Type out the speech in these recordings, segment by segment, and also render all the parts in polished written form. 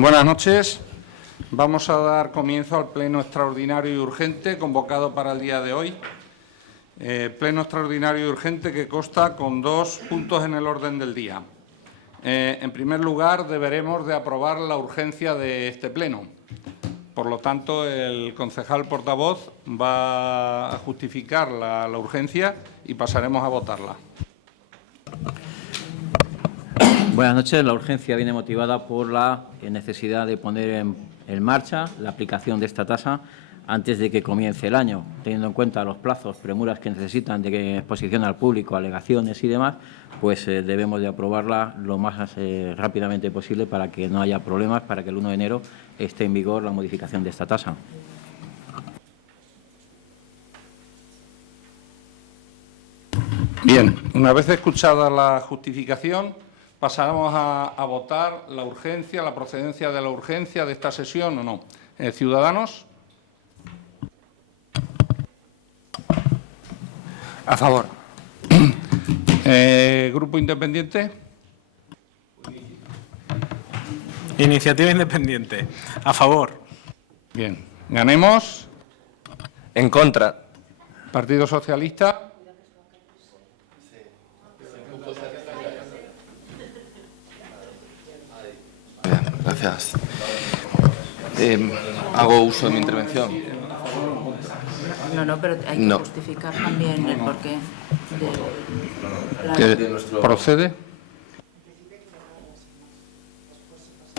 Buenas noches. Vamos a dar comienzo al pleno extraordinario y urgente convocado para el día de hoy. Pleno extraordinario y urgente que consta con 2 puntos en el orden del día. En primer lugar, deberemos de aprobar la urgencia de este pleno. Por lo tanto, el concejal portavoz va a justificar la urgencia y pasaremos a votarla. Buenas noches. La urgencia viene motivada por la necesidad de poner en marcha la aplicación de esta tasa antes de que comience el año, teniendo en cuenta los plazos, premuras que necesitan de exposición al público, alegaciones y demás, pues debemos de aprobarla lo más rápidamente posible para que no haya problemas, para que el 1 de enero esté en vigor la modificación de esta tasa. Bien, una vez escuchada la justificación, pasaremos a votar la urgencia, la procedencia de la urgencia de esta sesión o no. ¿Ciudadanos? A favor. ¿Grupo Independiente? Iniciativa Independiente. A favor. Bien. ¿Ganemos? En contra. ¿Partido Socialista? Gracias. Hago uso de mi intervención. No, pero hay que justificar también el porqué ¿Que procede?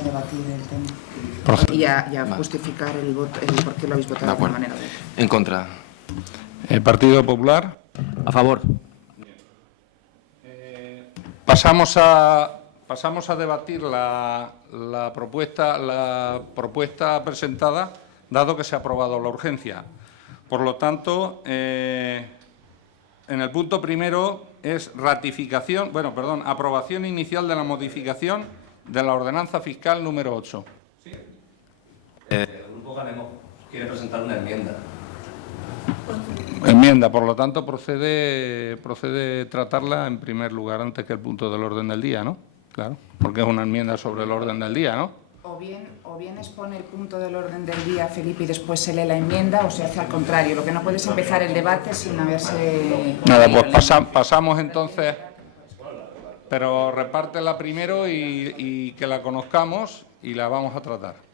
Debatir el tema. Y a justificar el voto, el por qué lo habéis votado de manera. En contra. ¿El Partido Popular? A favor. Pasamos a debatir la propuesta presentada, dado que se ha aprobado la urgencia. Por lo tanto, en el punto primero es aprobación inicial de la modificación de la ordenanza fiscal número 8. ¿Sí? El Grupo Ganemos quiere presentar una enmienda. Enmienda, por lo tanto, procede tratarla en primer lugar antes que el punto del orden del día, ¿no? Claro, porque es una enmienda sobre el orden del día, ¿no? O bien expone el punto del orden del día, Felipe, y después se lee la enmienda, o se hace al contrario. Lo que no puede es empezar el debate sin haberse... Nada, pues pasamos entonces, pero repártela primero y que la conozcamos y la vamos a tratar.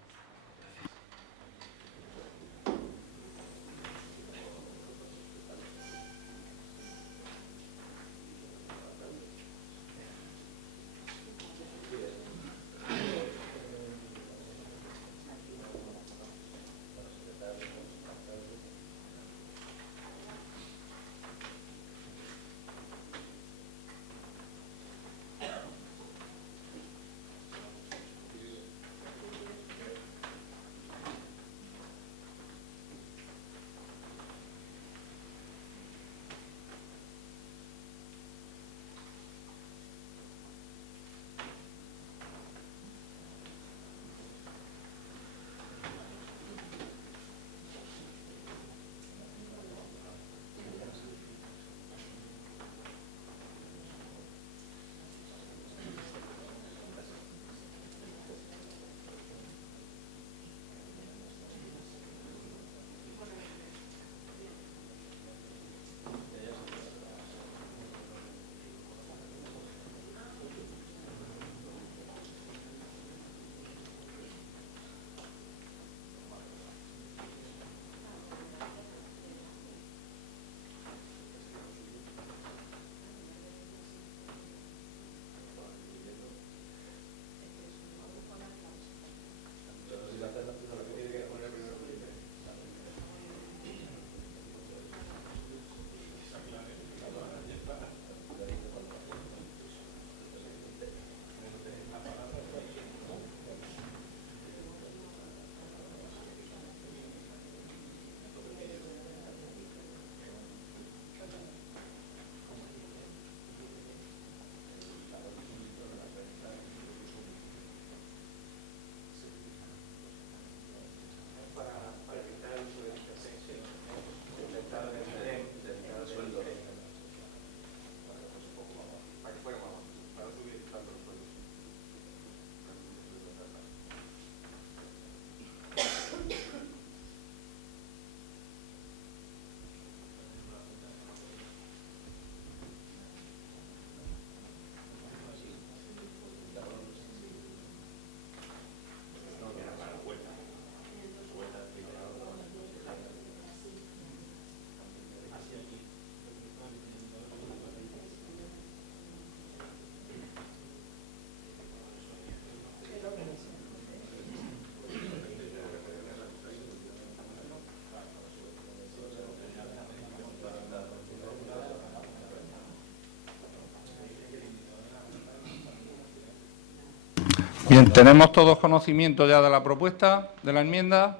Bien, ¿tenemos todos conocimiento ya de la propuesta, de la enmienda?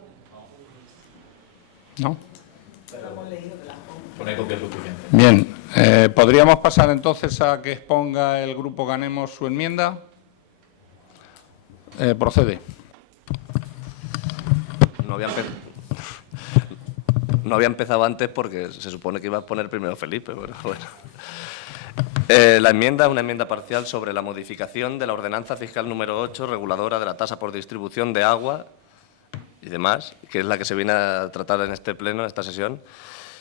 ¿No? Bien, ¿podríamos pasar entonces a que exponga el Grupo Ganemos su enmienda? Procede. No había empezado antes porque se supone que iba a poner primero Felipe, pero bueno. La enmienda es una enmienda parcial sobre la modificación de la Ordenanza Fiscal número 8, reguladora de la tasa por distribución de agua y demás, que es la que se viene a tratar en este pleno, en esta sesión.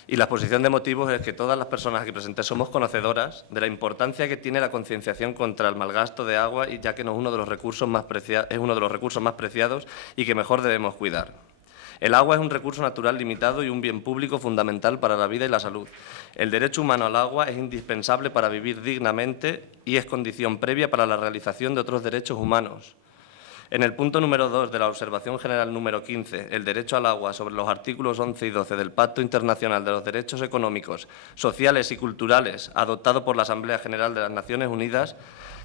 Y la exposición de motivos es que todas las personas aquí presentes somos conocedoras de la importancia que tiene la concienciación contra el malgasto de agua, y ya que es uno de los recursos más preciados y que mejor debemos cuidar. El agua es un recurso natural limitado y un bien público fundamental para la vida y la salud. El derecho humano al agua es indispensable para vivir dignamente y es condición previa para la realización de otros derechos humanos. En el punto número 2 de la observación general número 15, el derecho al agua, sobre los artículos 11 y 12 del Pacto Internacional de los Derechos Económicos, Sociales y Culturales, adoptado por la Asamblea General de las Naciones Unidas,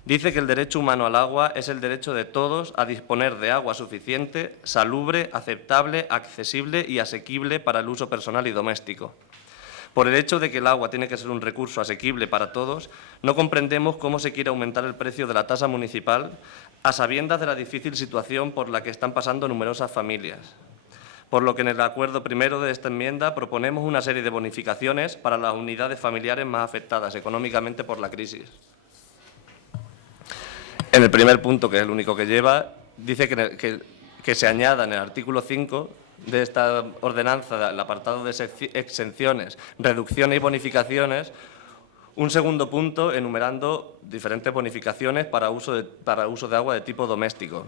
dice que el derecho humano al agua es el derecho de todos a disponer de agua suficiente, salubre, aceptable, accesible y asequible para el uso personal y doméstico. Por el hecho de que el agua tiene que ser un recurso asequible para todos, no comprendemos cómo se quiere aumentar el precio de la tasa municipal a sabiendas de la difícil situación por la que están pasando numerosas familias. Por lo que en el acuerdo primero de esta enmienda proponemos una serie de bonificaciones para las unidades familiares más afectadas económicamente por la crisis. En el primer punto, que es el único que lleva, dice que se añada en el artículo 5 de esta ordenanza, el apartado de exenciones, reducciones y bonificaciones, un segundo punto enumerando diferentes bonificaciones para uso de agua de tipo doméstico.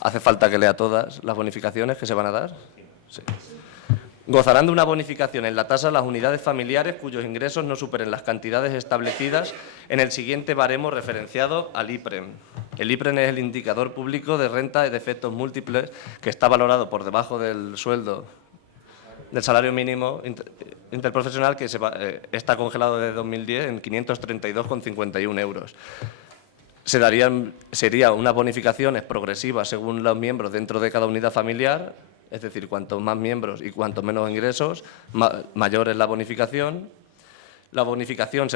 ¿Hace falta que lea todas las bonificaciones que se van a dar? Sí. Gozarán de una bonificación en la tasa las unidades familiares cuyos ingresos no superen las cantidades establecidas en el siguiente baremo referenciado al IPREM. El IPREM es el indicador público de renta de efectos múltiples que está valorado por debajo del sueldo del salario mínimo interprofesional, que está congelado desde 2010 en 532,51 euros. Sería unas bonificaciones progresivas según los miembros dentro de cada unidad familiar, es decir, cuantos más miembros y cuantos menos ingresos, mayor es la bonificación. La bonificación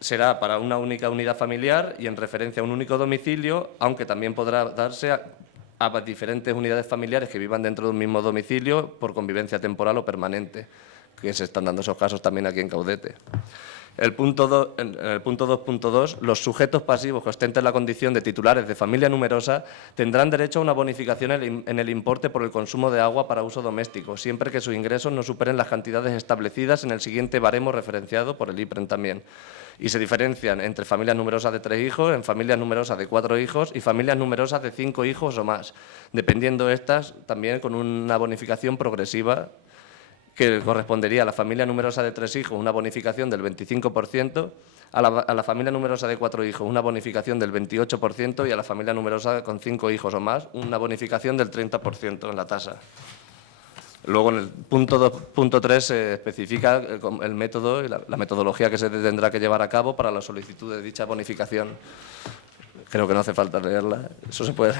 será para una única unidad familiar y en referencia a un único domicilio, aunque también podrá darse a diferentes unidades familiares que vivan dentro de un mismo domicilio por convivencia temporal o permanente, que se están dando esos casos también aquí en Caudete. En el punto 2.2, los sujetos pasivos que ostenten la condición de titulares de familia numerosa tendrán derecho a una bonificación en el importe por el consumo de agua para uso doméstico, siempre que sus ingresos no superen las cantidades establecidas en el siguiente baremo referenciado por el IPREM también. Y se diferencian entre familias numerosas de 3 hijos, en familias numerosas de 4 hijos y familias numerosas de 5 hijos o más, dependiendo estas también con una bonificación progresiva que correspondería a la familia numerosa de 3 hijos una bonificación del 25%, a la familia numerosa de 4 hijos una bonificación del 28% y a la familia numerosa con 5 hijos o más una bonificación del 30% en la tasa. Luego, en el punto 3 se especifica el método y la metodología que se tendrá que llevar a cabo para la solicitud de dicha bonificación. Creo que no hace falta leerla. Eso se puede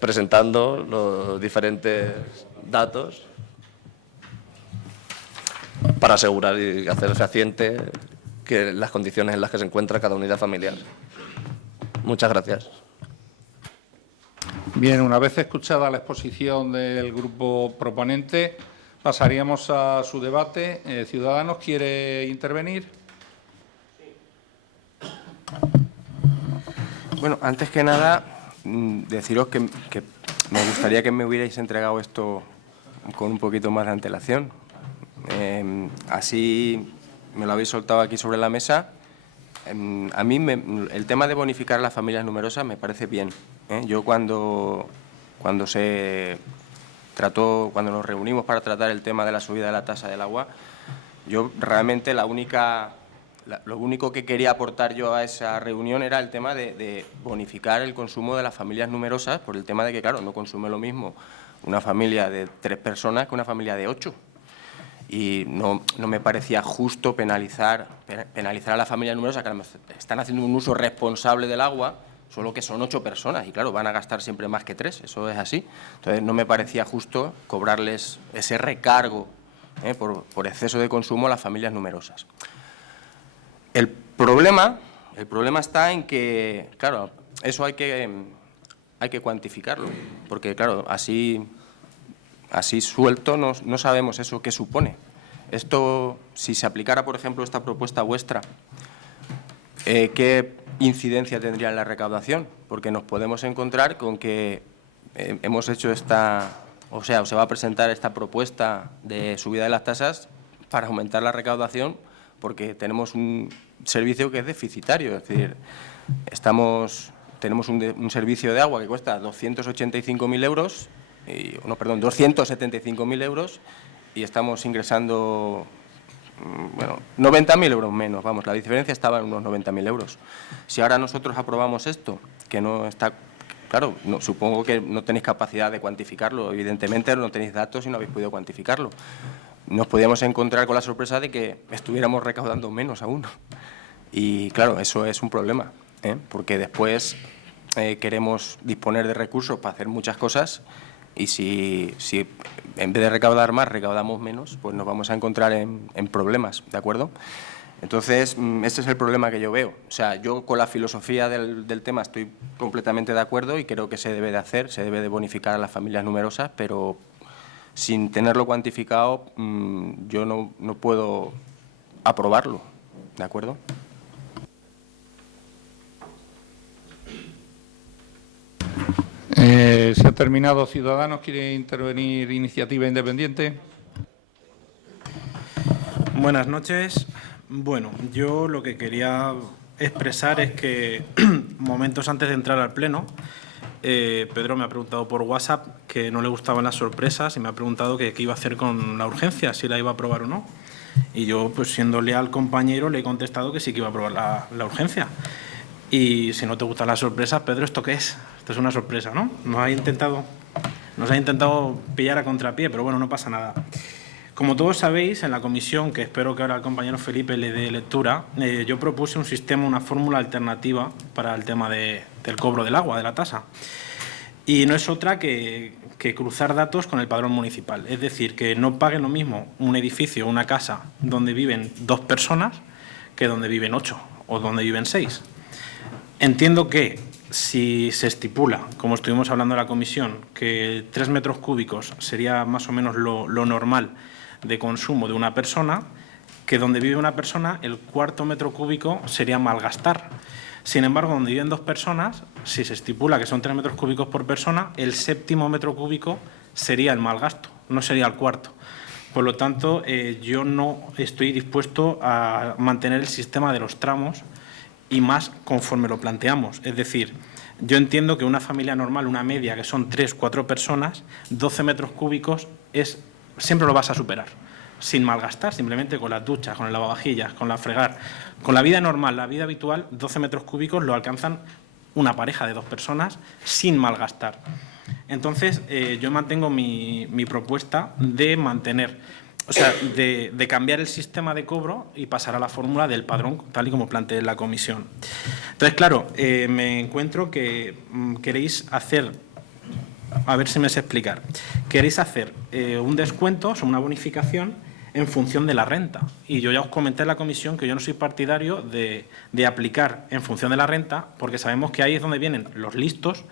presentando los diferentes datos para asegurar y hacer fehaciente que las condiciones en las que se encuentra cada unidad familiar. Muchas gracias. Bien, una vez escuchada la exposición del grupo proponente, pasaríamos a su debate. ¿Ciudadanos quiere intervenir? Bueno, antes que nada, deciros que me gustaría que me hubierais entregado esto con un poquito más de antelación. Así me lo habéis soltado aquí sobre la mesa. A mí el tema de bonificar a las familias numerosas me parece bien. Yo cuando nos reunimos para tratar el tema de la subida de la tasa del agua, yo realmente lo único que quería aportar yo a esa reunión era el tema de bonificar el consumo de las familias numerosas, por el tema de que, claro, no consume lo mismo una familia de 3 personas que una familia de 8. Y no me parecía justo penalizar a las familias numerosas que están haciendo un uso responsable del agua, solo que son 8 personas y, claro, van a gastar siempre más que 3, eso es así. Entonces, no me parecía justo cobrarles ese recargo por exceso de consumo a las familias numerosas. El problema está en que, claro, eso hay que cuantificarlo, porque, claro, así suelto no sabemos eso qué supone. Esto, si se aplicara, por ejemplo, esta propuesta vuestra, ¿qué incidencia tendría en la recaudación? Porque nos podemos encontrar con que hemos hecho se va a presentar esta propuesta de subida de las tasas para aumentar la recaudación, porque tenemos un servicio que es deficitario, es decir, tenemos un servicio de agua que cuesta 275.000 euros, 275.000 euros, y estamos ingresando, 90.000 euros menos, vamos, la diferencia estaba en unos 90.000 euros. Si ahora nosotros aprobamos esto, que no está, claro, supongo que no tenéis capacidad de cuantificarlo, evidentemente no tenéis datos y no habéis podido cuantificarlo. Nos podíamos encontrar con la sorpresa de que estuviéramos recaudando menos aún. Y claro, eso es un problema, porque después queremos disponer de recursos para hacer muchas cosas y si en vez de recaudar más, recaudamos menos, pues nos vamos a encontrar en problemas, ¿de acuerdo? Entonces, ese es el problema que yo veo. O sea, yo con la filosofía del tema estoy completamente de acuerdo y creo que se debe de hacer, se debe de bonificar a las familias numerosas, pero sin tenerlo cuantificado, yo no puedo aprobarlo, ¿de acuerdo? Se ha terminado. Ciudadanos, ¿quiere intervenir Iniciativa Independiente? Buenas noches. Bueno, yo lo que quería expresar es que momentos antes de entrar al Pleno, Pedro me ha preguntado por WhatsApp que no le gustaban las sorpresas y me ha preguntado qué iba a hacer con la urgencia, si la iba a aprobar o no. Y yo, pues siendo leal compañero, le he contestado que sí que iba a aprobar la urgencia. Y si no te gustan las sorpresas, Pedro, ¿esto qué es? Esto es una sorpresa, ¿no? Nos ha intentado pillar a contrapié, pero bueno, no pasa nada. Como todos sabéis, en la comisión, que espero que ahora el compañero Felipe le dé lectura, yo propuse un sistema, una fórmula alternativa para el tema del cobro del agua, de la tasa. Y no es otra que cruzar datos con el padrón municipal. Es decir, que no pague lo mismo un edificio, una casa, donde viven 2 personas que donde viven 8 o donde viven 6. Entiendo que si se estipula, como estuvimos hablando en la comisión, que 3 metros cúbicos sería más o menos lo normal de consumo de una persona, que donde vive una persona el 4.º metro cúbico sería malgastar. Sin embargo, donde viven 2 personas, si se estipula que son 3 metros cúbicos por persona, el 7.º metro cúbico sería el malgasto, no sería el 4.º. Por lo tanto, yo no estoy dispuesto a mantener el sistema de los tramos y más conforme lo planteamos. Es decir, yo entiendo que una familia normal, una media, que son 3 o 4 personas, 12 metros cúbicos siempre lo vas a superar, sin malgastar, simplemente con las duchas, con el lavavajillas, con la fregar. Con la vida normal, la vida habitual, 12 metros cúbicos lo alcanzan una pareja de 2 personas sin malgastar. Entonces, yo mantengo mi propuesta de mantener, de cambiar el sistema de cobro y pasar a la fórmula del padrón, tal y como planteé en la comisión. Entonces, claro, me encuentro que queréis hacer, a ver si me sé explicar, queréis hacer un descuento, una bonificación en función de la renta. Y yo ya os comenté en la comisión que yo no soy partidario de aplicar en función de la renta, porque sabemos que ahí es donde vienen los listos,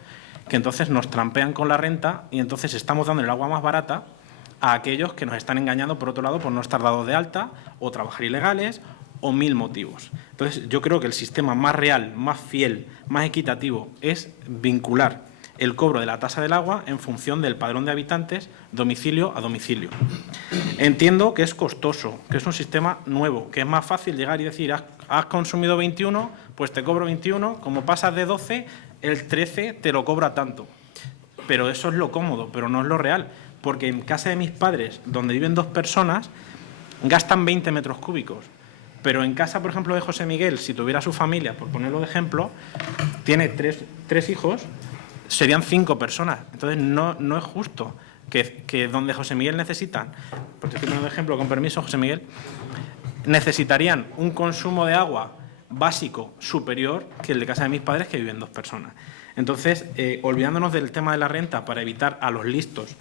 que entonces nos trampean con la renta y entonces estamos dando el agua más barata a aquellos que nos están engañando, por otro lado, por no estar dados de alta o trabajar ilegales o 1000 motivos. Entonces, yo creo que el sistema más real, más fiel, más equitativo es vincular el cobro de la tasa del agua en función del padrón de habitantes, domicilio a domicilio. Entiendo que es costoso, que es un sistema nuevo, que es más fácil llegar y decir, has consumido 21, pues te cobro 21, como pasas de 12, el 13 te lo cobra tanto. Pero eso es lo cómodo, pero no es lo real, porque en casa de mis padres, donde viven 2 personas, gastan 20 metros cúbicos. Pero en casa, por ejemplo, de José Miguel, si tuviera su familia, por ponerlo de ejemplo, tiene tres hijos, serían 5 personas. Entonces, no es justo que donde José Miguel necesitan, por estoy poniendo de ejemplo, con permiso, José Miguel, necesitarían un consumo de agua básico superior que el de casa de mis padres, que viven 2 personas. Entonces, olvidándonos del tema de la renta para evitar a los listos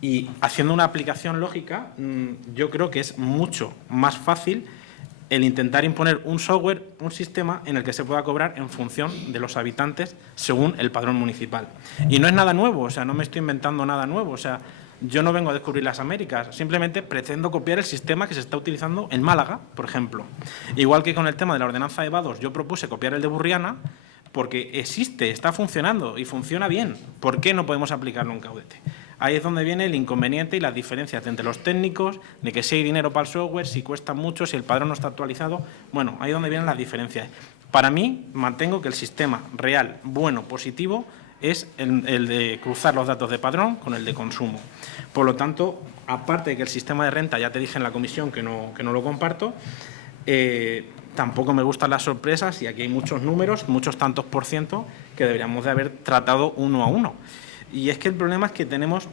y haciendo una aplicación lógica, yo creo que es mucho más fácil el intentar imponer un software, un sistema en el que se pueda cobrar en función de los habitantes según el padrón municipal. Y no es nada nuevo, o sea, no me estoy inventando nada nuevo, o sea, yo no vengo a descubrir las Américas, simplemente pretendo copiar el sistema que se está utilizando en Málaga, por ejemplo. Igual que con el tema de la ordenanza de vados, yo propuse copiar el de Burriana porque existe, está funcionando y funciona bien. ¿Por qué no podemos aplicarlo en Caudete? Ahí es donde viene el inconveniente y las diferencias entre los técnicos, de que si hay dinero para el software, si cuesta mucho, si el padrón no está actualizado. Bueno, ahí es donde vienen las diferencias. Para mí, mantengo que el sistema real, bueno, positivo, es el de cruzar los datos de padrón con el de consumo. Por lo tanto, aparte de que el sistema de renta, ya te dije en la comisión que no lo comparto, tampoco me gustan las sorpresas y aquí hay muchos números, muchos tantos por ciento que deberíamos de haber tratado uno a uno. Y es que el problema es que tenemos,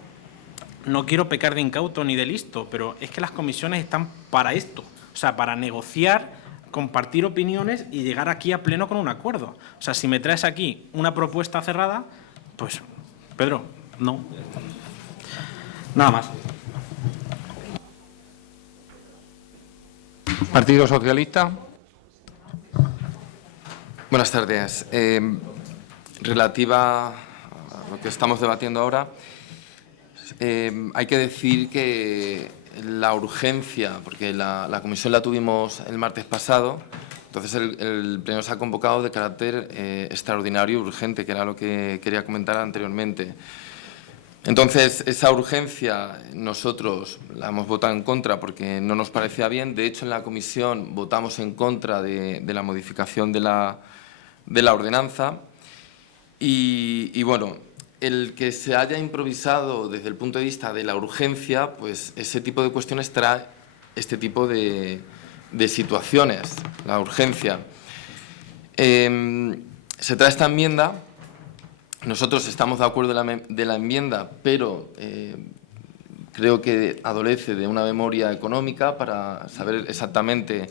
no quiero pecar de incauto ni de listo, pero es que las comisiones están para esto, o sea, para negociar, compartir opiniones y llegar aquí a pleno con un acuerdo. O sea, si me traes aquí una propuesta cerrada, pues, Pedro, no. Nada más. Partido Socialista. Buenas tardes. Relativa a lo que estamos debatiendo ahora, hay que decir que la urgencia, porque la comisión la tuvimos el martes pasado, entonces el pleno se ha convocado de carácter extraordinario y urgente, que era lo que quería comentar anteriormente. Entonces, esa urgencia nosotros la hemos votado en contra porque no nos parecía bien. De hecho, en la comisión votamos en contra de la modificación de la ordenanza. Y bueno, el que se haya improvisado desde el punto de vista de la urgencia, pues ese tipo de cuestiones trae este tipo de situaciones, la urgencia. Se trae esta enmienda. Nosotros estamos de acuerdo de la enmienda, pero creo que adolece de una memoria económica para saber exactamente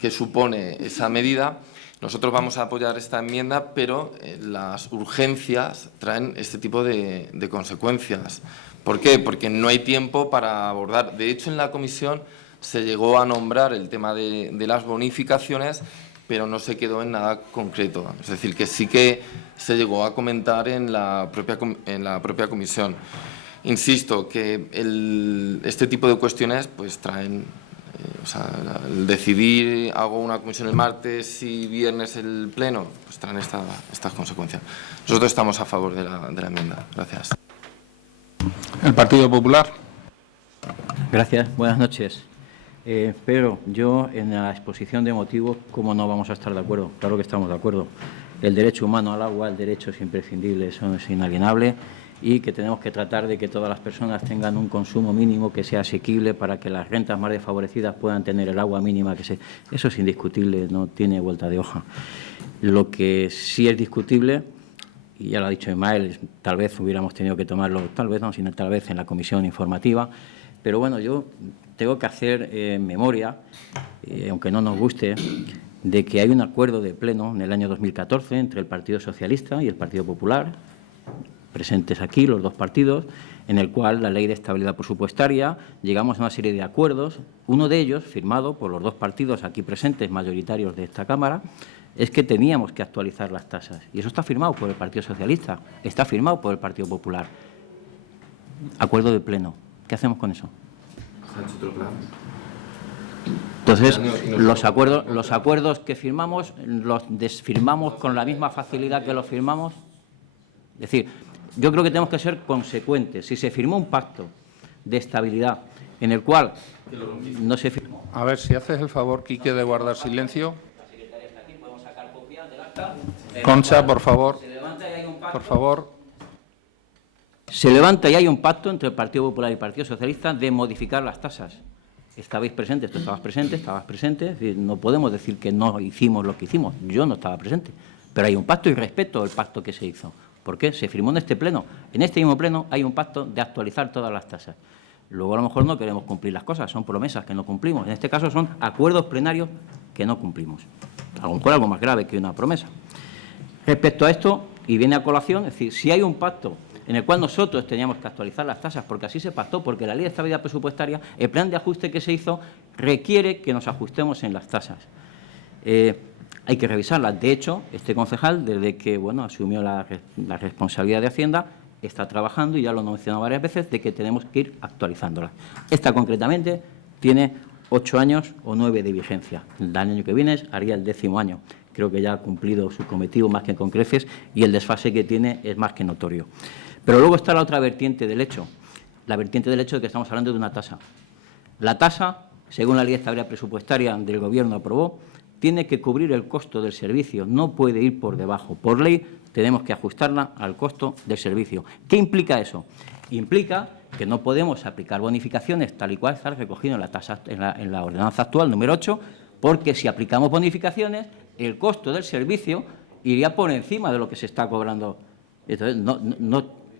qué supone esa medida. Nosotros vamos a apoyar esta enmienda, pero las urgencias traen este tipo de consecuencias. ¿Por qué? Porque no hay tiempo para abordar. De hecho, en la comisión se llegó a nombrar el tema de las bonificaciones, pero no se quedó en nada concreto. Es decir, que sí que se llegó a comentar en la propia comisión. Insisto que este tipo de cuestiones pues traen, o sea, el decidir, hago una comisión el martes y viernes el pleno, pues traen estas consecuencias. Nosotros estamos a favor de la enmienda. Gracias. El Partido Popular. Gracias. Buenas noches. Pero yo, en la exposición de motivos, ¿cómo no vamos a estar de acuerdo? Claro que estamos de acuerdo. El derecho humano al agua, el derecho es imprescindible, eso es inalienable, y que tenemos que tratar de que todas las personas tengan un consumo mínimo que sea asequible para que las rentas más desfavorecidas puedan tener el agua mínima que Eso es indiscutible, no tiene vuelta de hoja. Lo que sí es discutible, y ya lo ha dicho Ismael, tal vez hubiéramos tenido que tomarlo, tal vez no, sino tal vez en la comisión informativa, pero bueno, yo tengo que hacer memoria, aunque no nos guste, de que hay un acuerdo de pleno en el año 2014 entre el Partido Socialista y el Partido Popular, presentes aquí los dos partidos, en el cual la Ley de Estabilidad Presupuestaria llegamos a una serie de acuerdos, uno de ellos, firmado por los dos partidos aquí presentes, mayoritarios de esta Cámara, es que teníamos que actualizar las tasas. Y eso está firmado por el Partido Socialista, está firmado por el Partido Popular. Acuerdo de pleno. ¿Qué hacemos con eso? Entonces, los acuerdos que firmamos, los desfirmamos con la misma facilidad que los firmamos. Es decir, yo creo que tenemos que ser consecuentes. Si se firmó un pacto de estabilidad en el cual no se firmó... A ver, si haces el favor, Quique, de guardar silencio. Concha, por favor. Por favor. Se levanta y hay un pacto entre el Partido Popular y el Partido Socialista de modificar las tasas. Estabais presentes, tú estabas presente, es decir, no podemos decir que no hicimos lo que hicimos, yo no estaba presente, pero hay un pacto y respeto el pacto que se hizo. ¿Por qué? Se firmó en este pleno. En este mismo pleno hay un pacto de actualizar todas las tasas. Luego a lo mejor no queremos cumplir las cosas, son promesas que no cumplimos. En este caso son acuerdos plenarios que no cumplimos. a lo mejor algo más grave que una promesa. Respecto a esto, y viene a colación, es decir, si hay un pacto en el cual nosotros teníamos que actualizar las tasas, porque así se pactó, porque la Ley de Estabilidad Presupuestaria, el plan de ajuste que se hizo, requiere que nos ajustemos en las tasas. Hay que revisarlas. De hecho, este concejal, desde que asumió la responsabilidad de Hacienda, está trabajando, y ya lo he mencionado varias veces, de que tenemos que ir actualizándolas. Esta, concretamente, tiene 8 años o 9 de vigencia. El año que viene haría el 10º año. Creo que ya ha cumplido su cometido más que con creces, y el desfase que tiene es más que notorio. Pero luego está la otra vertiente del hecho, la vertiente del hecho de que estamos hablando de una tasa. La tasa, según la Ley de Estabilidad Presupuestaria del Gobierno aprobó, tiene que cubrir el costo del servicio, no puede ir por debajo. Por ley tenemos que ajustarla al costo del servicio. ¿Qué implica eso? Implica que no podemos aplicar bonificaciones tal y cual está recogido en la tasa, en la ordenanza actual número 8, porque si aplicamos bonificaciones, el costo del servicio iría por encima de lo que se está cobrando. Entonces,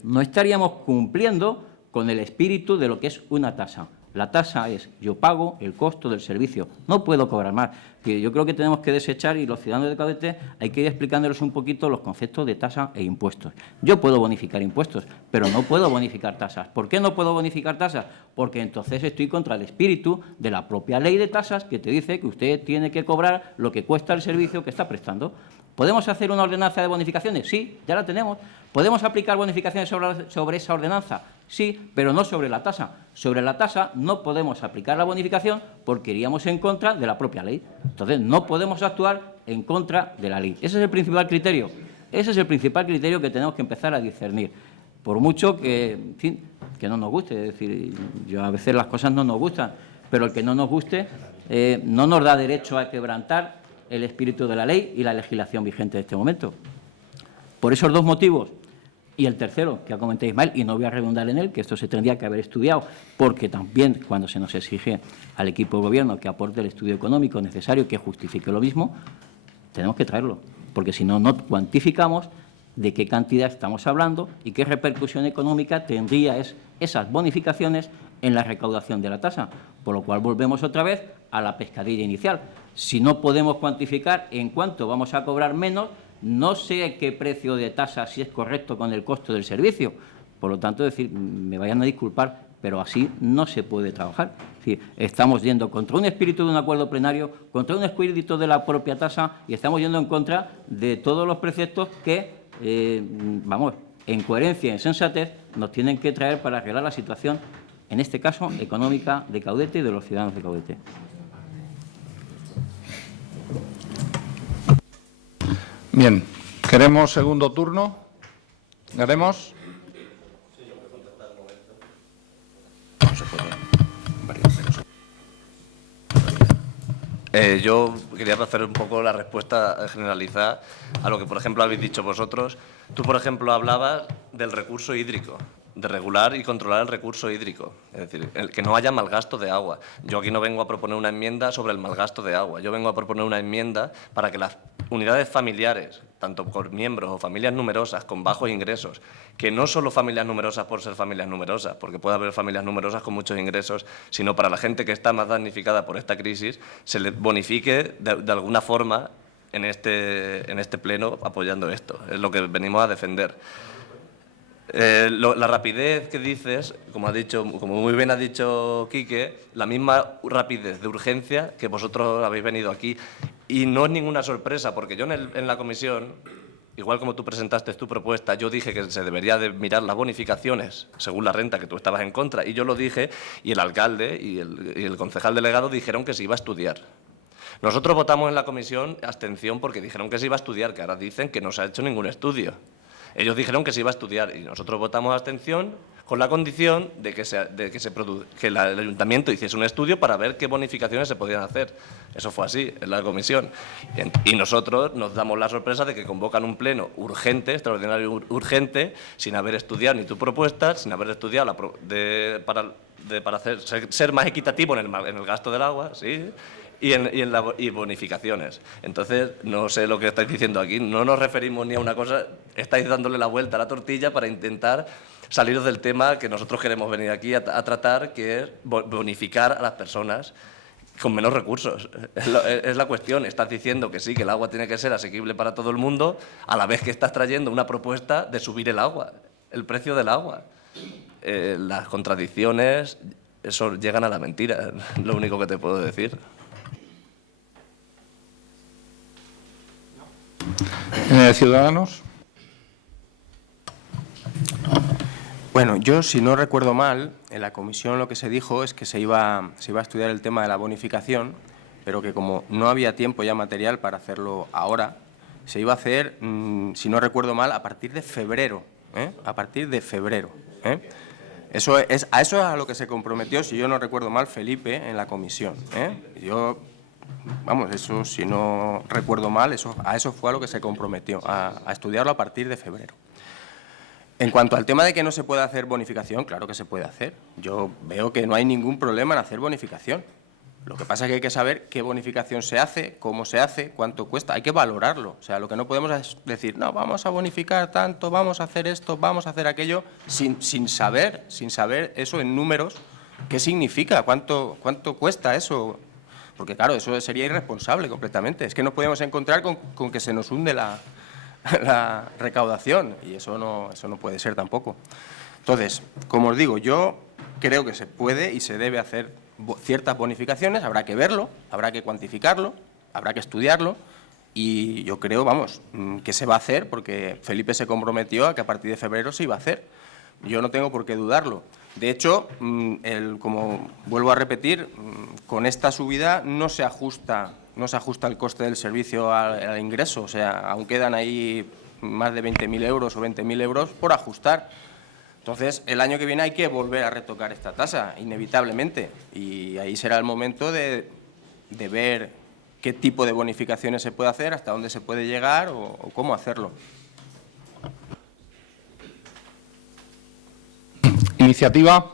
no estaríamos cumpliendo con el espíritu de lo que es una tasa. La tasa es, yo pago el costo del servicio, no puedo cobrar más. Yo creo que tenemos que desechar, y los ciudadanos de Caudete hay que ir explicándoles un poquito los conceptos de tasa e impuestos. Yo puedo bonificar impuestos, pero no puedo bonificar tasas. ¿Por qué no puedo bonificar tasas? Porque entonces estoy contra el espíritu de la propia ley de tasas, que te dice que usted tiene que cobrar lo que cuesta el servicio que está prestando. ¿Podemos hacer una ordenanza de bonificaciones? Sí, ya la tenemos. ¿Podemos aplicar bonificaciones sobre esa ordenanza? Sí, pero no sobre la tasa. Sobre la tasa no podemos aplicar la bonificación porque iríamos en contra de la propia ley. Entonces, no podemos actuar en contra de la ley. Ese es el principal criterio. Ese es el principal criterio que tenemos que empezar a discernir. Por mucho que, en fin, que no nos guste. Es decir, a veces las cosas no nos gustan, pero el que no nos guste no nos da derecho a quebrantar el espíritu de la ley y la legislación vigente de este momento. Por esos dos motivos, y el tercero, que ha comentado Ismael, y no voy a redundar en él, que esto se tendría que haber estudiado, porque también cuando se nos exige al equipo de Gobierno que aporte el estudio económico necesario que justifique lo mismo, tenemos que traerlo, porque si no, no cuantificamos de qué cantidad estamos hablando y qué repercusión económica tendría esas bonificaciones en la recaudación de la tasa, por lo cual volvemos otra vez a la pescadilla inicial. Si no podemos cuantificar en cuánto vamos a cobrar menos, no sé qué precio de tasa si es correcto con el costo del servicio. Por lo tanto, decir, me vayan a disculpar, pero así no se puede trabajar. Es decir, estamos yendo contra un espíritu de un acuerdo plenario, contra un espíritu de la propia tasa, y estamos yendo en contra de todos los preceptos que, en coherencia y en sensatez, nos tienen que traer para arreglar la situación, en este caso, económica de Caudete y de los ciudadanos de Caudete. Bien, ¿queremos segundo turno? ¿Queremos? Yo quería hacer un poco la respuesta generalizada a lo que, por ejemplo, habéis dicho vosotros. Tú, por ejemplo, hablabas del recurso hídrico, de regular y controlar el recurso hídrico, es decir, el que no haya malgasto de agua. Yo aquí no vengo a proponer una enmienda sobre el malgasto de agua, yo vengo a proponer una enmienda para que las unidades familiares, tanto por miembros o familias numerosas con bajos ingresos, que no solo familias numerosas por ser familias numerosas, porque puede haber familias numerosas con muchos ingresos, sino para la gente que está más damnificada por esta crisis, se les bonifique de alguna forma en este pleno apoyando esto. Es lo que venimos a defender. La rapidez que dices, como muy bien ha dicho Quique, la misma rapidez de urgencia que vosotros habéis venido aquí. Y no es ninguna sorpresa, porque yo en la comisión, igual como tú presentaste tu propuesta, yo dije que se debería de mirar las bonificaciones según la renta, que tú estabas en contra, y yo lo dije, y el alcalde y el concejal delegado dijeron que se iba a estudiar. Nosotros votamos en la comisión abstención porque dijeron que se iba a estudiar, que ahora dicen que no se ha hecho ningún estudio. Ellos dijeron que se iba a estudiar y nosotros votamos abstención con la condición de que el ayuntamiento hiciese un estudio para ver qué bonificaciones se podían hacer. Eso fue así en la comisión. Y nosotros nos damos la sorpresa de que convocan un pleno urgente, extraordinario urgente, sin haber estudiado ni tu propuesta, sin haber estudiado para ser más equitativo en el gasto del agua, ¿sí? Y bonificaciones. Entonces, no sé lo que estáis diciendo aquí, no nos referimos ni a una cosa, estáis dándole la vuelta a la tortilla para intentar saliros del tema que nosotros queremos venir aquí a tratar, que es bonificar a las personas con menos recursos. Es la cuestión. Estás diciendo que sí, que el agua tiene que ser asequible para todo el mundo, a la vez que estás trayendo una propuesta de subir el agua, el precio del agua. Las contradicciones, eso llegan a la mentira, lo único que te puedo decir. Ciudadanos. Bueno, yo, si no recuerdo mal, en la comisión lo que se dijo es que se iba a estudiar el tema de la bonificación, pero que como no había tiempo ya material para hacerlo ahora, se iba a hacer, si no recuerdo mal, a partir de febrero. A partir de febrero. Eso es a lo que se comprometió, si yo no recuerdo mal, Felipe en la comisión. Vamos, eso, si no recuerdo mal, a eso fue a lo que se comprometió, a estudiarlo a partir de febrero. En cuanto al tema de que no se puede hacer bonificación, claro que se puede hacer. Yo veo que no hay ningún problema en hacer bonificación. Lo que pasa es que hay que saber qué bonificación se hace, cómo se hace, cuánto cuesta. Hay que valorarlo. O sea, lo que no podemos es decir, no, vamos a bonificar tanto, vamos a hacer esto, vamos a hacer aquello, sin saber eso en números, qué significa, cuánto cuesta eso. Porque, claro, eso sería irresponsable completamente. Es que nos podemos encontrar con que se nos hunde la recaudación y eso no puede ser tampoco. Entonces, como os digo, yo creo que se puede y se debe hacer ciertas bonificaciones, habrá que verlo, habrá que cuantificarlo, habrá que estudiarlo y yo creo, vamos, que se va a hacer porque Felipe se comprometió a que a partir de febrero se iba a hacer. Yo no tengo por qué dudarlo. De hecho, como vuelvo a repetir, con esta subida no se ajusta el coste del servicio al ingreso. O sea, aún quedan ahí más de 20.000 euros o 20.000 euros por ajustar. Entonces, el año que viene hay que volver a retocar esta tasa, inevitablemente. Y ahí será el momento de ver qué tipo de bonificaciones se puede hacer, hasta dónde se puede llegar o cómo hacerlo. Iniciativa.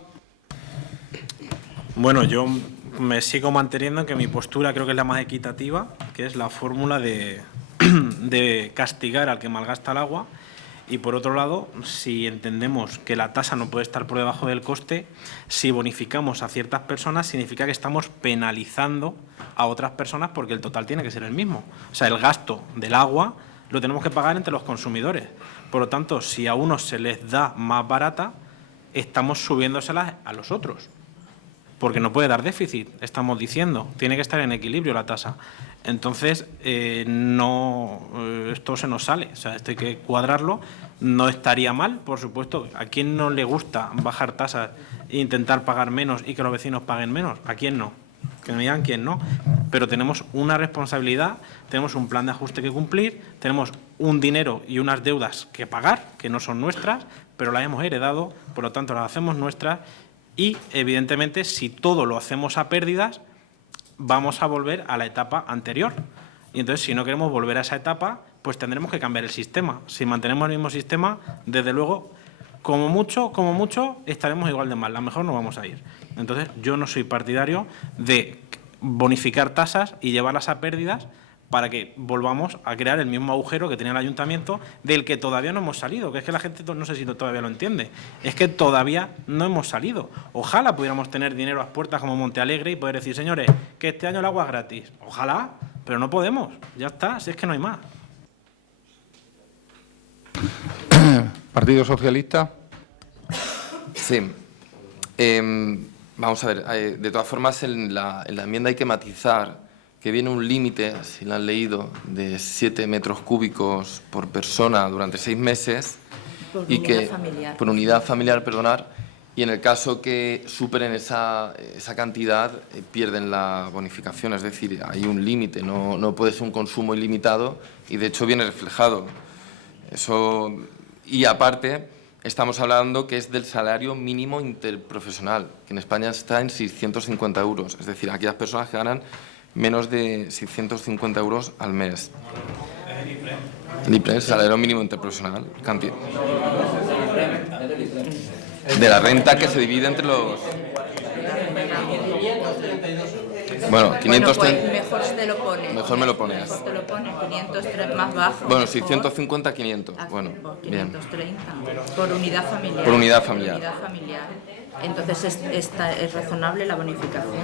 Bueno, yo me sigo manteniendo en que mi postura creo que es la más equitativa, que es la fórmula de castigar al que malgasta el agua. Y, por otro lado, si entendemos que la tasa no puede estar por debajo del coste, si bonificamos a ciertas personas, significa que estamos penalizando a otras personas porque el total tiene que ser el mismo. O sea, el gasto del agua lo tenemos que pagar entre los consumidores. Por lo tanto, si a unos se les da más barata, estamos subiéndoselas a los otros. Porque no puede dar déficit, estamos diciendo. Tiene que estar en equilibrio la tasa. Entonces, esto se nos sale. O sea, esto hay que cuadrarlo. No estaría mal, por supuesto. ¿A quién no le gusta bajar tasas e intentar pagar menos y que los vecinos paguen menos? ¿A quién no? Que me digan quién no. Pero tenemos una responsabilidad, tenemos un plan de ajuste que cumplir, tenemos un dinero y unas deudas que pagar, que no son nuestras, pero las hemos heredado, por lo tanto las hacemos nuestras. Y, evidentemente, si todo lo hacemos a pérdidas, vamos a volver a la etapa anterior. Y entonces, si no queremos volver a esa etapa, pues tendremos que cambiar el sistema. Si mantenemos el mismo sistema, desde luego, como mucho, estaremos igual de mal. A lo mejor no vamos a ir. Entonces, yo no soy partidario de bonificar tasas y llevarlas a pérdidas para que volvamos a crear el mismo agujero que tenía el ayuntamiento, del que todavía no hemos salido, que es que la gente no sé si todavía lo entiende, es que todavía no hemos salido. Ojalá pudiéramos tener dinero a las puertas como Montealegre y poder decir, señores, que este año el agua es gratis. Ojalá, pero no podemos, ya está, si es que no hay más. Partido Socialista. Sí. Vamos a ver, de todas formas, en la enmienda hay que matizar que viene un límite, si lo han leído, de 7 metros cúbicos por persona durante 6 meses. Por unidad familiar, perdonar, y en el caso que superen esa cantidad, pierden la bonificación, es decir, hay un límite, no puede ser un consumo ilimitado y de hecho viene reflejado. Eso, y aparte, estamos hablando que es del salario mínimo interprofesional, que en España está en 650 euros, es decir, aquellas personas que ganan menos de 650 euros al mes. El IPRES, salario mínimo interprofesional, cantidad. De la renta que se divide entre los... Bueno, 530... Bueno, pues mejor te lo pones. Mejor me lo pones. Mejor te lo pones, 503 más bajo. Bueno, mejor. 650, 500. Ah, Bueno, pues bien. 530, por unidad familiar. Por unidad familiar. Por unidad familiar. Entonces, es razonable la bonificación.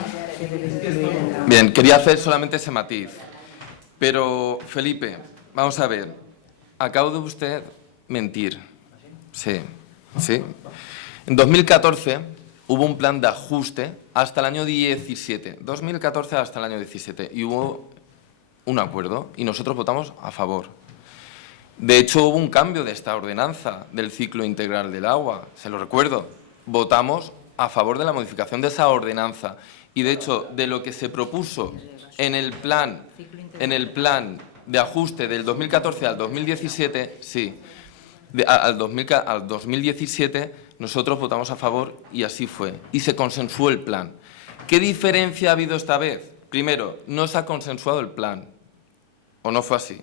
Bien, quería hacer solamente ese matiz. Pero, Felipe, vamos a ver. Acabo de usted mentir. Sí, sí. En 2014 hubo un plan de ajuste hasta el año 17. 2014 hasta el año 17. Y hubo un acuerdo y nosotros votamos a favor. De hecho, hubo un cambio de esta ordenanza del ciclo integral del agua. Se lo recuerdo. Votamos a favor de la modificación de esa ordenanza. Y, de hecho, de lo que se propuso en el plan de ajuste del 2014 al 2017, sí, al 2017 nosotros votamos a favor y así fue. Y se consensuó el plan. ¿Qué diferencia ha habido esta vez? Primero, no se ha consensuado el plan, ¿o no fue así?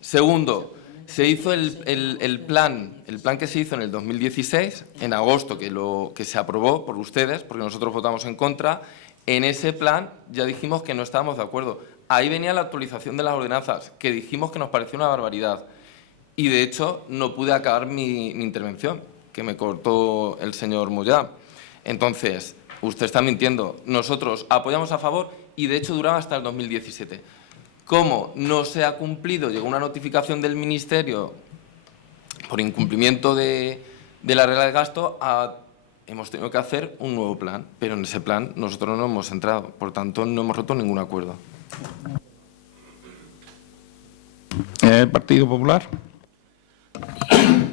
Segundo, se hizo el plan que se hizo en el 2016, en agosto, que se aprobó por ustedes, porque nosotros votamos en contra. En ese plan ya dijimos que no estábamos de acuerdo. Ahí venía la actualización de las ordenanzas, que dijimos que nos parecía una barbaridad. Y, de hecho, no pude acabar mi intervención, que me cortó el señor Moyá. Entonces, usted está mintiendo. Nosotros apoyamos a favor y, de hecho, duraba hasta el 2017. ¿Cómo no se ha cumplido? Llegó una notificación del Ministerio por incumplimiento de la regla de gasto. Hemos tenido que hacer un nuevo plan, pero en ese plan nosotros no hemos entrado. Por tanto, no hemos roto ningún acuerdo. Partido Popular.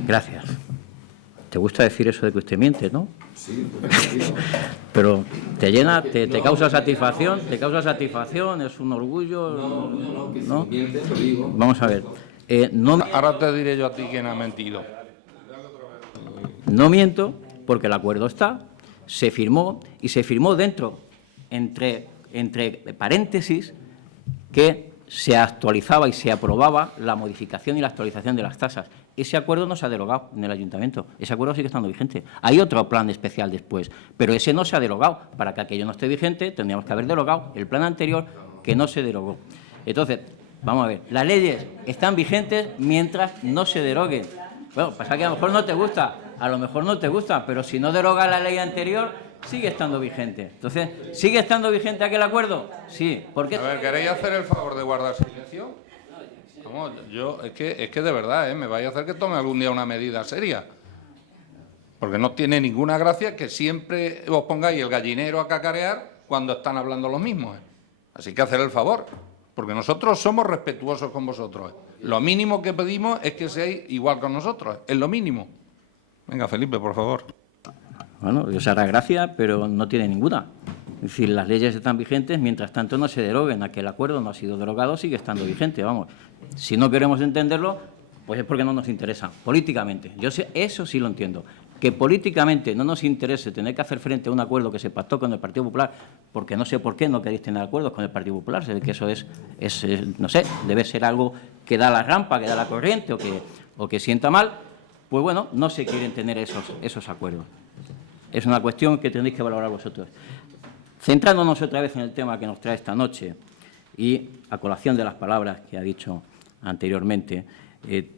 Gracias. ¿Te gusta decir eso de que usted miente, no? Sí. Pero te llena, te causa satisfacción, es un orgullo. No, que si ¿no? miente, lo digo. Vamos a ver. Ahora te diré yo a ti quién ha mentido. No miento porque el acuerdo está, se firmó y se firmó dentro, entre paréntesis, que se actualizaba y se aprobaba la modificación y la actualización de las tasas. Ese acuerdo no se ha derogado en el Ayuntamiento, ese acuerdo sigue estando vigente. Hay otro plan especial después, pero ese no se ha derogado. Para que aquello no esté vigente, tendríamos que haber derogado el plan anterior que no se derogó. Entonces, vamos a ver, las leyes están vigentes mientras no se deroguen. Bueno, pasa que a lo mejor no te gusta, pero si no deroga la ley anterior, sigue estando vigente. Entonces, ¿sigue estando vigente aquel acuerdo? Sí. ¿Por qué? A ver, ¿queréis hacer el favor de guardar silencio? Vamos, es que de verdad, me vais a hacer que tome algún día una medida seria. Porque no tiene ninguna gracia que siempre os pongáis el gallinero a cacarear cuando están hablando los mismos. Así que hacer el favor, porque nosotros somos respetuosos con vosotros. Lo mínimo que pedimos es que seáis igual con nosotros, es lo mínimo. Venga, Felipe, por favor. Bueno, os hará gracia, pero no tiene ninguna. Es decir, las leyes están vigentes, mientras tanto no se deroguen. Aquel acuerdo no ha sido derogado, sigue estando vigente, vamos. Si no queremos entenderlo, pues es porque no nos interesa, políticamente. Yo sé, eso sí lo entiendo. Que políticamente no nos interese tener que hacer frente a un acuerdo que se pactó con el Partido Popular, porque no sé por qué no queréis tener acuerdos con el Partido Popular, sé que eso es no sé, debe ser algo que da la rampa, que da la corriente o que sienta mal, pues bueno, no se quieren tener esos acuerdos. Es una cuestión que tendréis que valorar vosotros. Centrándonos otra vez en el tema que nos trae esta noche y a colación de las palabras que ha dicho anteriormente,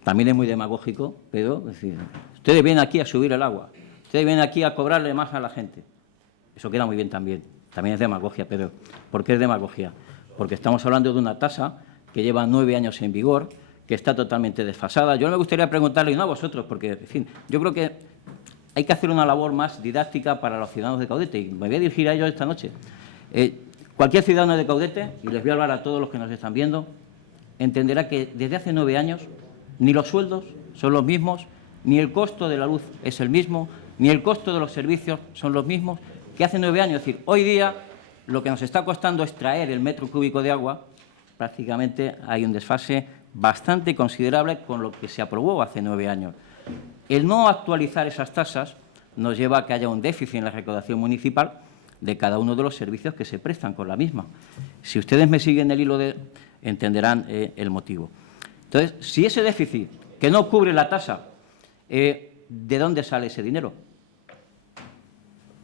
también es muy demagógico, pero es decir, ustedes vienen aquí a subir el agua, ustedes vienen aquí a cobrarle más a la gente. Eso queda muy bien también. También es demagogia, pero ¿por qué es demagogia? Porque estamos hablando de una tasa que lleva 9 años en vigor, que está totalmente desfasada. Yo me gustaría preguntarle, y no a vosotros, porque, en fin, yo creo que hay que hacer una labor más didáctica para los ciudadanos de Caudete, y me voy a dirigir a ellos esta noche. Cualquier ciudadano de Caudete, y les voy a hablar a todos los que nos están viendo, entenderá que desde hace 9 años ni los sueldos son los mismos, ni el costo de la luz es el mismo, ni el costo de los servicios son los mismos que hace 9 años. Es decir, hoy día lo que nos está costando extraer el metro cúbico de agua, prácticamente hay un desfase bastante considerable con lo que se aprobó hace 9 años. El no actualizar esas tasas nos lleva a que haya un déficit en la recaudación municipal de cada uno de los servicios que se prestan con la misma. Si ustedes me siguen el hilo, entenderán el motivo. Entonces, si ese déficit que no cubre la tasa, ¿de dónde sale ese dinero?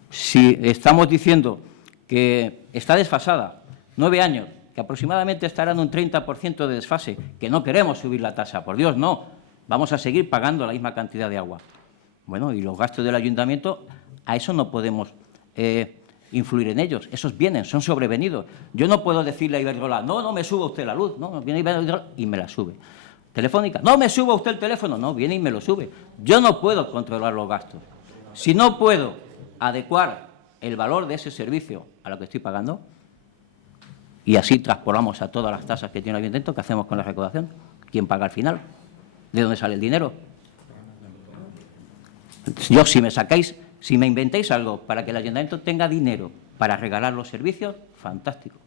Si estamos diciendo que está desfasada, 9 años, que aproximadamente estarán un 30% de desfase, que no queremos subir la tasa, por Dios, no, vamos a seguir pagando la misma cantidad de agua. Bueno, y los gastos del ayuntamiento, a eso no podemos influir en ellos, esos vienen, son sobrevenidos. Yo no puedo decirle a Iberdrola, no me suba usted la luz, no, viene Iberdrola y me la sube. Telefónica, no me suba usted el teléfono, no, viene y me lo sube. Yo no puedo controlar los gastos. Si no puedo adecuar el valor de ese servicio a lo que estoy pagando, y así traspolamos a todas las tasas que tiene el ayuntamiento, ¿qué hacemos con la recaudación? ¿Quién paga al final? ¿De dónde sale el dinero? Yo, si me inventáis algo para que el ayuntamiento tenga dinero para regalar los servicios, fantástico.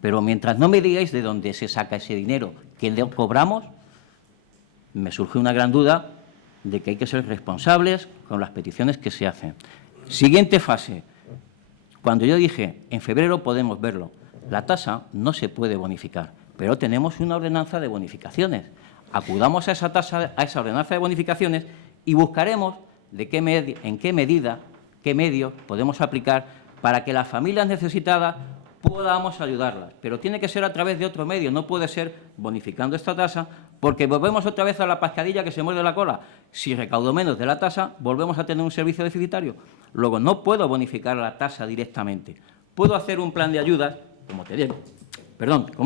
Pero mientras no me digáis de dónde se saca ese dinero, quién le cobramos, me surge una gran duda de que hay que ser responsables con las peticiones que se hacen. Siguiente fase. Cuando yo dije, en febrero podemos verlo, la tasa no se puede bonificar, pero tenemos una ordenanza de bonificaciones. Acudamos a esa tasa, a esa ordenanza de bonificaciones y buscaremos en qué medida, qué medios podemos aplicar para que las familias necesitadas podamos ayudarlas. Pero tiene que ser a través de otro medio, no puede ser bonificando esta tasa, porque volvemos otra vez a la pescadilla que se muerde la cola. Si recaudo menos de la tasa, volvemos a tener un servicio deficitario. Luego, no puedo bonificar la tasa directamente. Puedo hacer un plan de ayudas, como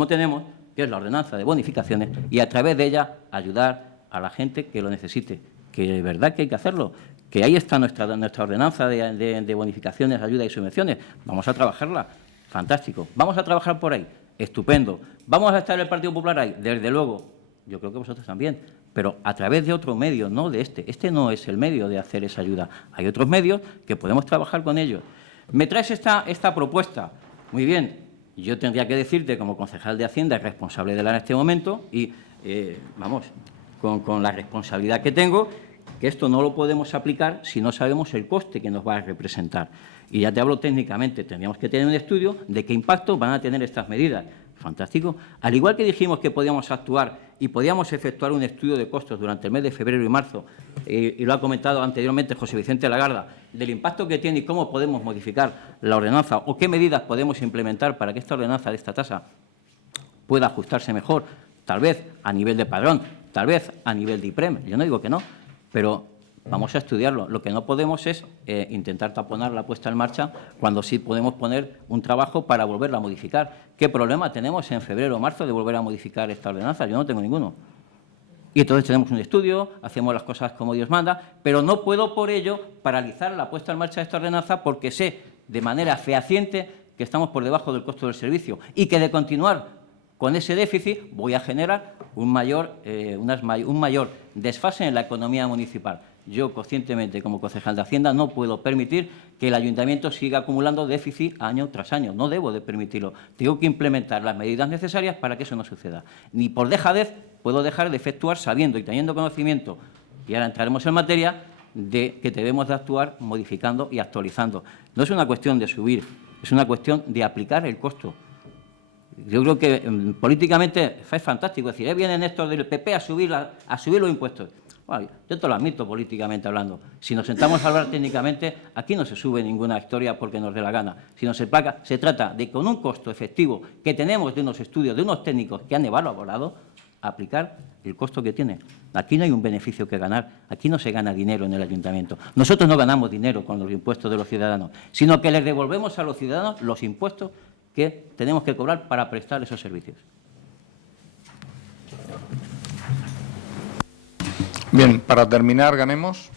tenemos, que es la ordenanza de bonificaciones, y a través de ella ayudar a la gente que lo necesite, que de verdad que hay que hacerlo, que ahí está nuestra ordenanza de bonificaciones, ayudas y subvenciones. Vamos a trabajarla, fantástico. Vamos a trabajar por ahí, estupendo. Vamos a estar en el Partido Popular ahí, desde luego, yo creo que vosotros también, pero a través de otro medio, no de este. Este no es el medio de hacer esa ayuda. Hay otros medios que podemos trabajar con ellos. Me traes esta propuesta, muy bien. Yo tendría que decirte, como concejal de Hacienda y responsable de la en este momento, y con la responsabilidad que tengo, que esto no lo podemos aplicar si no sabemos el coste que nos va a representar. Y ya te hablo técnicamente, tendríamos que tener un estudio de qué impacto van a tener estas medidas. Fantástico. Al igual que dijimos que podíamos actuar y podíamos efectuar un estudio de costos durante el mes de febrero y marzo, y lo ha comentado anteriormente José Vicente Lagarda, del impacto que tiene y cómo podemos modificar la ordenanza o qué medidas podemos implementar para que esta ordenanza de esta tasa pueda ajustarse mejor, tal vez a nivel de padrón, tal vez a nivel de IPREM. Yo no digo que no, pero vamos a estudiarlo. Lo que no podemos es intentar taponar la puesta en marcha cuando sí podemos poner un trabajo para volverla a modificar. ¿Qué problema tenemos en febrero o marzo de volver a modificar esta ordenanza? Yo no tengo ninguno. Y entonces tenemos un estudio, hacemos las cosas como Dios manda, pero no puedo por ello paralizar la puesta en marcha de esta ordenanza porque sé de manera fehaciente que estamos por debajo del costo del servicio y que de continuar con ese déficit voy a generar un mayor desfase en la economía municipal. Yo, conscientemente, como concejal de Hacienda, no puedo permitir que el ayuntamiento siga acumulando déficit año tras año. No debo de permitirlo. Tengo que implementar las medidas necesarias para que eso no suceda. Ni por dejadez puedo dejar de efectuar sabiendo y teniendo conocimiento, y ahora entraremos en materia, de que debemos de actuar modificando y actualizando. No es una cuestión de subir, es una cuestión de aplicar el costo. Yo creo que políticamente es fantástico. Es decir, vienen estos del PP a subir los impuestos. Bueno, yo te lo admito políticamente hablando. Si nos sentamos a hablar técnicamente, aquí no se sube ninguna historia porque nos dé la gana. Si no se paga, se trata de, con un costo efectivo que tenemos de unos estudios, de unos técnicos que han evaluado, aplicar el costo que tiene. Aquí no hay un beneficio que ganar. Aquí no se gana dinero en el ayuntamiento. Nosotros no ganamos dinero con los impuestos de los ciudadanos, sino que les devolvemos a los ciudadanos los impuestos que tenemos que cobrar para prestar esos servicios. Bien, para terminar, ganemos.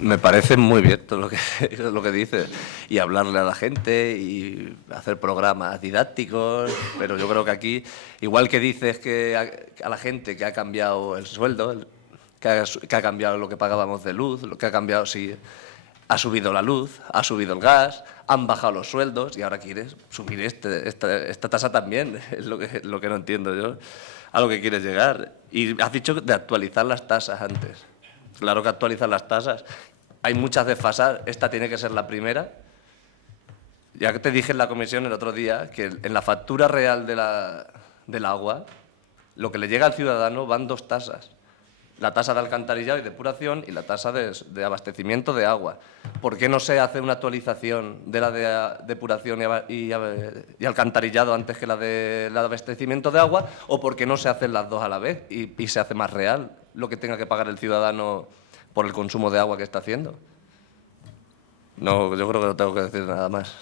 Me parece muy bien todo lo que dices, y hablarle a la gente y hacer programas didácticos, pero yo creo que aquí, igual que dices que a la gente que ha cambiado el sueldo, que ha cambiado lo que pagábamos de luz, lo que ha cambiado, sí, ha subido la luz, ha subido el gas, han bajado los sueldos y ahora quieres subir esta tasa también, es lo que no entiendo yo, a lo que quieres llegar. Y has dicho de actualizar las tasas antes. Claro que actualizar las tasas. Hay muchas desfasadas, esta tiene que ser la primera. Ya que te dije en la comisión el otro día que en la factura real del agua, lo que le llega al ciudadano van 2 tasas. la tasa de alcantarillado y depuración y la tasa de abastecimiento de agua. ¿Por qué no se hace una actualización de la de depuración y alcantarillado antes que la de abastecimiento de agua? ¿O por qué no se hacen las dos a la vez y se hace más real lo que tenga que pagar el ciudadano por el consumo de agua que está haciendo? No, yo creo que no tengo que decir nada más.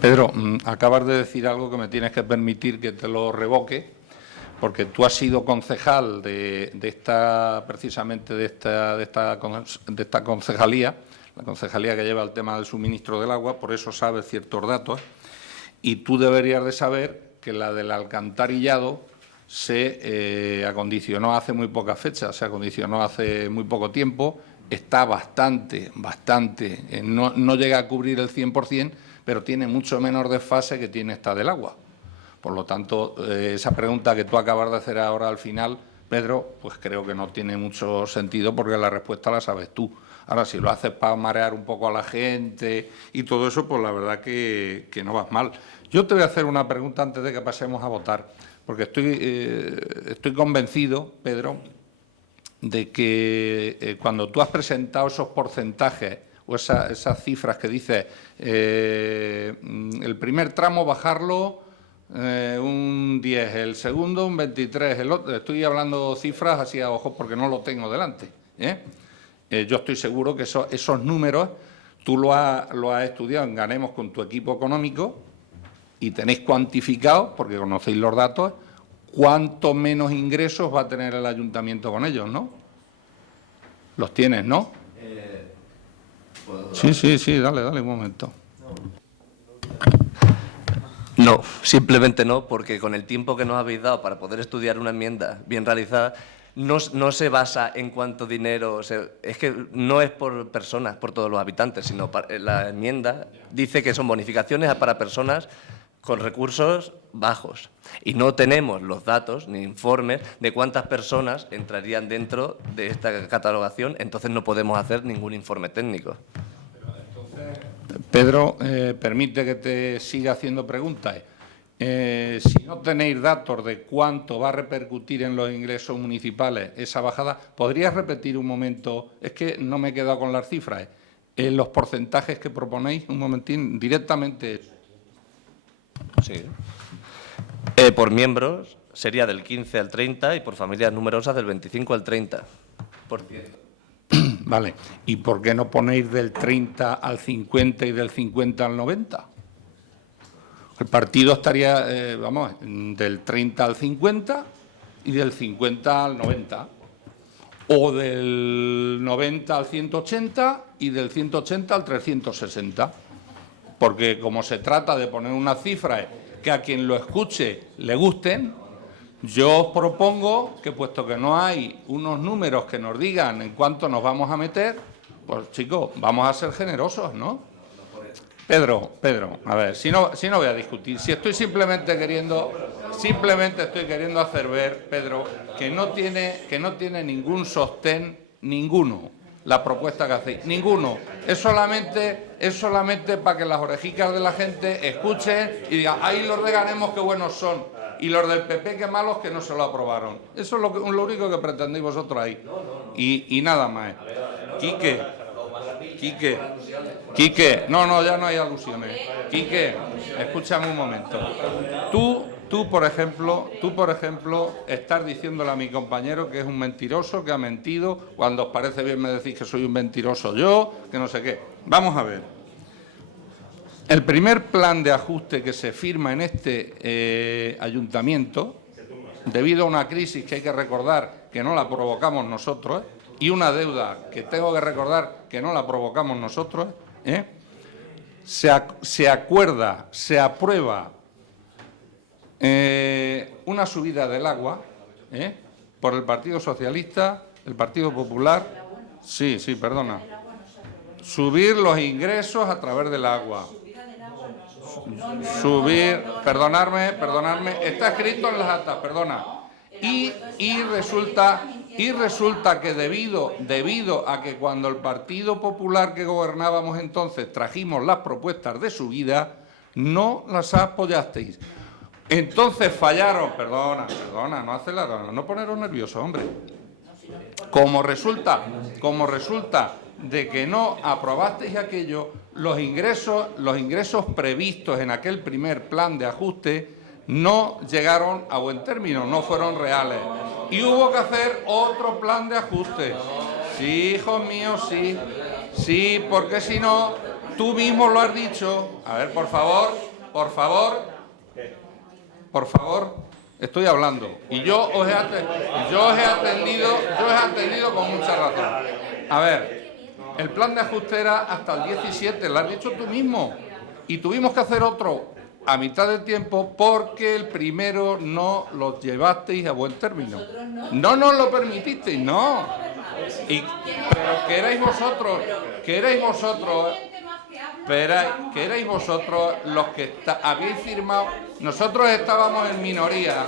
Pedro, acabas de decir algo que me tienes que permitir que te lo revoque, porque tú has sido concejal de esta concejalía, la concejalía que lleva el tema del suministro del agua, por eso sabes ciertos datos, y tú deberías de saber que la del alcantarillado se acondicionó hace muy pocas fechas, se acondicionó hace muy poco tiempo, está bastante, no llega a cubrir el 100%, pero tiene mucho menor desfase que tiene esta del agua. Por lo tanto, esa pregunta que tú acabas de hacer ahora al final, Pedro, pues creo que no tiene mucho sentido porque la respuesta la sabes tú. Ahora, si lo haces para marear un poco a la gente y todo eso, pues la verdad que no vas mal. Yo te voy a hacer una pregunta antes de que pasemos a votar, porque estoy convencido, Pedro, de que cuando tú has presentado esos porcentajes o esas cifras que dices, el primer tramo bajarlo un 10, el segundo un 23, el otro, estoy hablando cifras así a ojos porque no lo tengo delante. Yo estoy seguro que esos números tú lo has estudiado en Ganemos con tu equipo económico y tenéis cuantificado, porque conocéis los datos, cuánto menos ingresos va a tener el ayuntamiento con ellos, ¿no? Los tienes, ¿no? Sí, dale, un momento. No, simplemente no, porque con el tiempo que nos habéis dado para poder estudiar una enmienda bien realizada, no se basa en cuánto dinero, es que no es por personas, por todos los habitantes, sino la enmienda dice que son bonificaciones para personas con recursos bajos. Y no tenemos los datos ni informes de cuántas personas entrarían dentro de esta catalogación, entonces no podemos hacer ningún informe técnico. Pedro, permite que te siga haciendo preguntas. Si no tenéis datos de cuánto va a repercutir en los ingresos municipales esa bajada, ¿podrías repetir un momento? Es que no me he quedado con las cifras. Los porcentajes que proponéis, un momentín, directamente. Sí. Por miembros sería del 15 al 30 y por familias numerosas del 25 al 30%. Vale. ¿Y por qué no ponéis del 30 al 50 y del 50 al 90? El partido estaría, del 30 al 50 y del 50 al 90. O del 90 al 180 y del 180 al 360. Porque como se trata de poner unas cifras que a quien lo escuche le gusten, yo os propongo que, puesto que no hay unos números que nos digan en cuánto nos vamos a meter, pues chicos, vamos a ser generosos, ¿no? Pedro, a ver, si no voy a discutir, si estoy simplemente estoy queriendo hacer ver, Pedro, que no tiene ningún sostén, ninguno, la propuesta que hacéis, ninguno. Es solamente para que las orejicas de la gente escuchen y digan, ahí los de Ganemos qué buenos son, y los del PP qué malos que no se lo aprobaron. Eso es lo único que pretendéis vosotros ahí. Y nada más. Quique, no, ya no hay alusiones. Quique, escúchame un momento. Tú, por ejemplo, estás diciéndole a mi compañero que es un mentiroso, que ha mentido. Cuando os parece bien me decís que soy un mentiroso yo, que no sé qué. Vamos a ver. El primer plan de ajuste que se firma en este ayuntamiento, debido a una crisis que hay que recordar que no la provocamos nosotros, y una deuda que tengo que recordar que no la provocamos nosotros, se aprueba una subida del agua por el Partido Socialista, el Partido Popular, perdona, subir los ingresos a través del agua. Perdonadme, está escrito en las actas, perdona. Y resulta que debido a que cuando el Partido Popular que gobernábamos entonces trajimos las propuestas de subida, no las apoyasteis. Entonces fallaron, perdona, no aceleraron, no poneros nerviosos, hombre. Como resulta de que no aprobasteis aquello, los ingresos previstos en aquel primer plan de ajuste no llegaron a buen término, no fueron reales. Y hubo que hacer otro plan de ajuste. Sí, hijos míos, sí. Sí, porque si no, tú mismo lo has dicho. A ver, por favor, estoy hablando. Y yo os he atendido con mucha razón. A ver, el plan de ajuste era hasta el 17, lo has dicho tú mismo. Y tuvimos que hacer otro a mitad del tiempo porque el primero no lo llevasteis a buen término. No nos lo permitisteis, no. Pero que erais vosotros los que habéis firmado. Nosotros estábamos en minoría.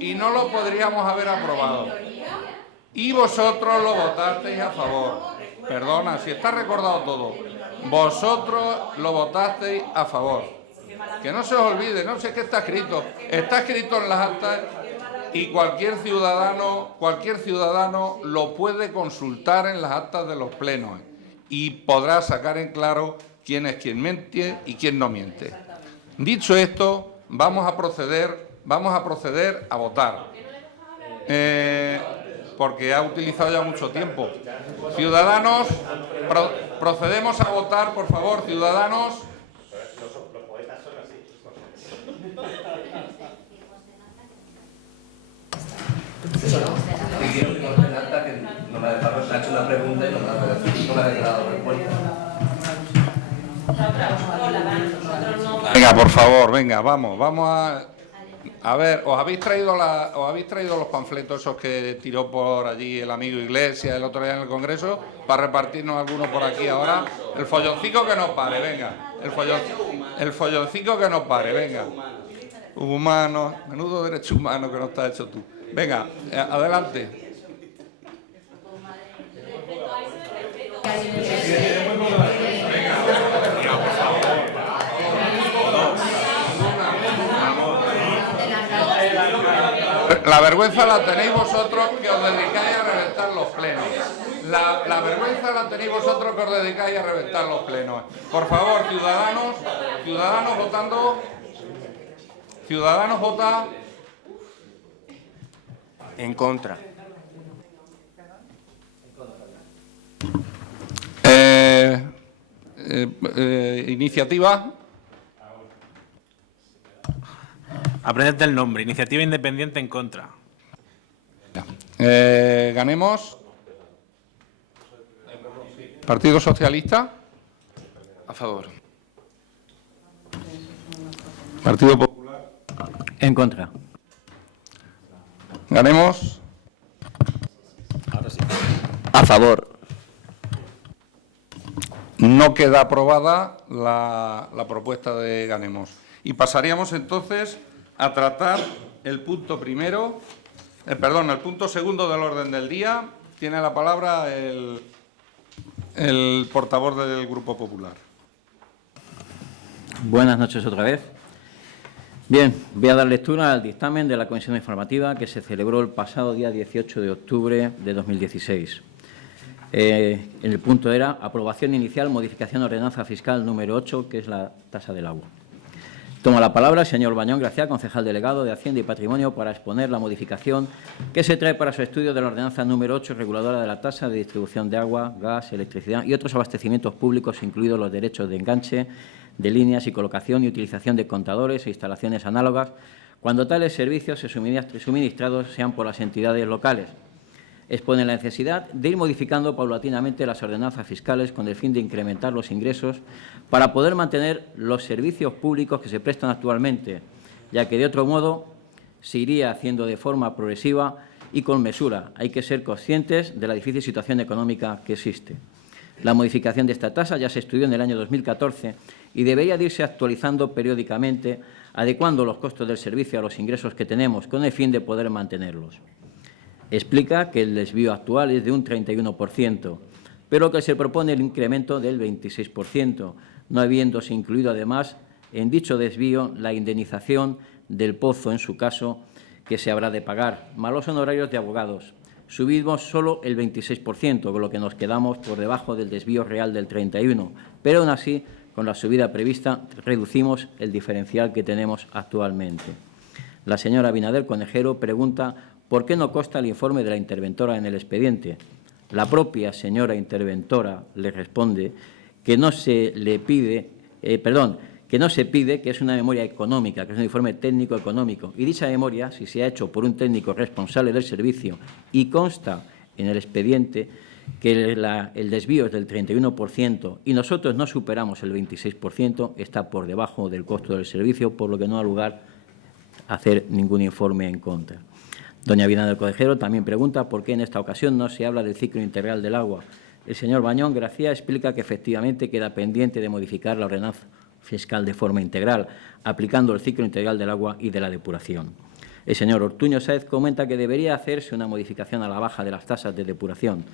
Y no lo podríamos haber aprobado. Y vosotros lo votasteis a favor. Perdona, si está recordado todo. Vosotros lo votasteis a favor. Que no se os olvide, no sé qué está escrito. Está escrito en las actas y cualquier ciudadano lo puede consultar en las actas de los plenos y podrá sacar en claro quién es quien miente y quién no miente. Dicho esto, vamos a proceder a votar. Porque ha utilizado ya mucho tiempo. Ciudadanos, procedemos a votar, por favor, ciudadanos. No me ha dejado, se ha hecho una pregunta y no me ha dejado respuesta. Venga, por favor, venga, vamos a ver, ¿os habéis traído los panfletos esos que tiró por allí el amigo Iglesias el otro día en el Congreso para repartirnos algunos por aquí ahora? El folloncico que no pare, venga. El folloncico que no pare, venga. Humano, menudo derecho humano que no está hecho tú. Venga, adelante. La vergüenza la tenéis vosotros que os dedicáis a reventar los plenos. La vergüenza la tenéis vosotros que os dedicáis a reventar los plenos. Por favor, ciudadanos votando. Ciudadanos vota. En contra. Iniciativa. Aprendete el nombre. Iniciativa Independiente en contra. Ganemos. Partido Socialista. A favor. Partido Popular. En contra. Ganemos. A favor. No queda aprobada la propuesta de Ganemos. Y pasaríamos entonces a tratar el punto primero, el punto segundo del orden del día. Tiene la palabra el portavoz del Grupo Popular. Buenas noches otra vez. Bien, voy a dar lectura al dictamen de la Comisión Informativa que se celebró el pasado día 18 de octubre de 2016. El punto era aprobación inicial, modificación de ordenanza fiscal número 8, que es la tasa del agua. Toma la palabra el señor Bañón Gracia, concejal delegado de Hacienda y Patrimonio, para exponer la modificación que se trae para su estudio de la ordenanza número 8, reguladora de la tasa de distribución de agua, gas, electricidad y otros abastecimientos públicos, incluidos los derechos de enganche de líneas y colocación y utilización de contadores e instalaciones análogas, cuando tales servicios suministrados sean por las entidades locales. Expone la necesidad de ir modificando paulatinamente las ordenanzas fiscales con el fin de incrementar los ingresos para poder mantener los servicios públicos que se prestan actualmente, ya que de otro modo se iría haciendo de forma progresiva y con mesura. Hay que ser conscientes de la difícil situación económica que existe. La modificación de esta tasa ya se estudió en el año 2014 y debería de irse actualizando periódicamente, adecuando los costos del servicio a los ingresos que tenemos con el fin de poder mantenerlos. Explica que el desvío actual es de un 31%, pero que se propone el incremento del 26%, no habiéndose incluido además en dicho desvío la indemnización del pozo, en su caso, que se habrá de pagar, más los honorarios de abogados. Subimos solo el 26%, con lo que nos quedamos por debajo del desvío real del 31%, pero aún así, con la subida prevista, reducimos el diferencial que tenemos actualmente. La señora Abinader Conejero pregunta por qué no consta el informe de la interventora en el expediente. La propia señora interventora le responde que no se le pide, que no se pide, que es una memoria económica, que es un informe técnico económico. Y dicha memoria, si se ha hecho por un técnico responsable del servicio y consta en el expediente que el desvío es del 31% y nosotros no superamos el 26%, está por debajo del costo del servicio, por lo que no ha lugar a hacer ningún informe en contra. Doña Abinader Conejero también pregunta por qué en esta ocasión no se habla del ciclo integral del agua. El señor Bañón Gracia explica que efectivamente queda pendiente de modificar la ordenanza fiscal de forma integral, aplicando el ciclo integral del agua y de la depuración. El señor Ortuño Sáez comenta que debería hacerse una modificación a la baja de las tasas de depuración.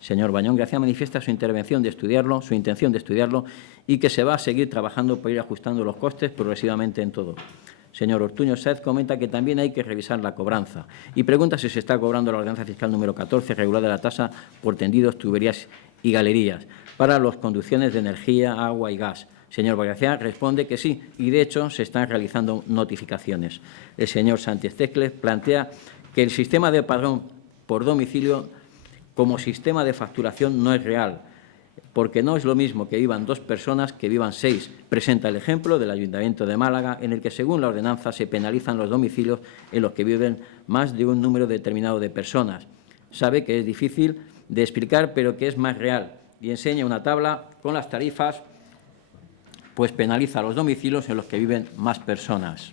El señor Bañón Gracia manifiesta su intención de estudiarlo y que se va a seguir trabajando para ir ajustando los costes progresivamente en todo. Señor Ortuño Sáez comenta que también hay que revisar la cobranza y pregunta si se está cobrando la ordenanza fiscal número 14, regulada la tasa por tendidos, tuberías y galerías, para las conducciones de energía, agua y gas. Señor Gracia responde que sí, y de hecho se están realizando notificaciones. El señor Sánchez Tecles plantea que el sistema de padrón por domicilio como sistema de facturación no es real, porque no es lo mismo que vivan 2 personas que vivan 6. Presenta el ejemplo del Ayuntamiento de Málaga, en el que, según la ordenanza, se penalizan los domicilios en los que viven más de un número determinado de personas. Sabe que es difícil de explicar, pero que es más real, y enseña una tabla con las tarifas, pues penaliza los domicilios en los que viven más personas.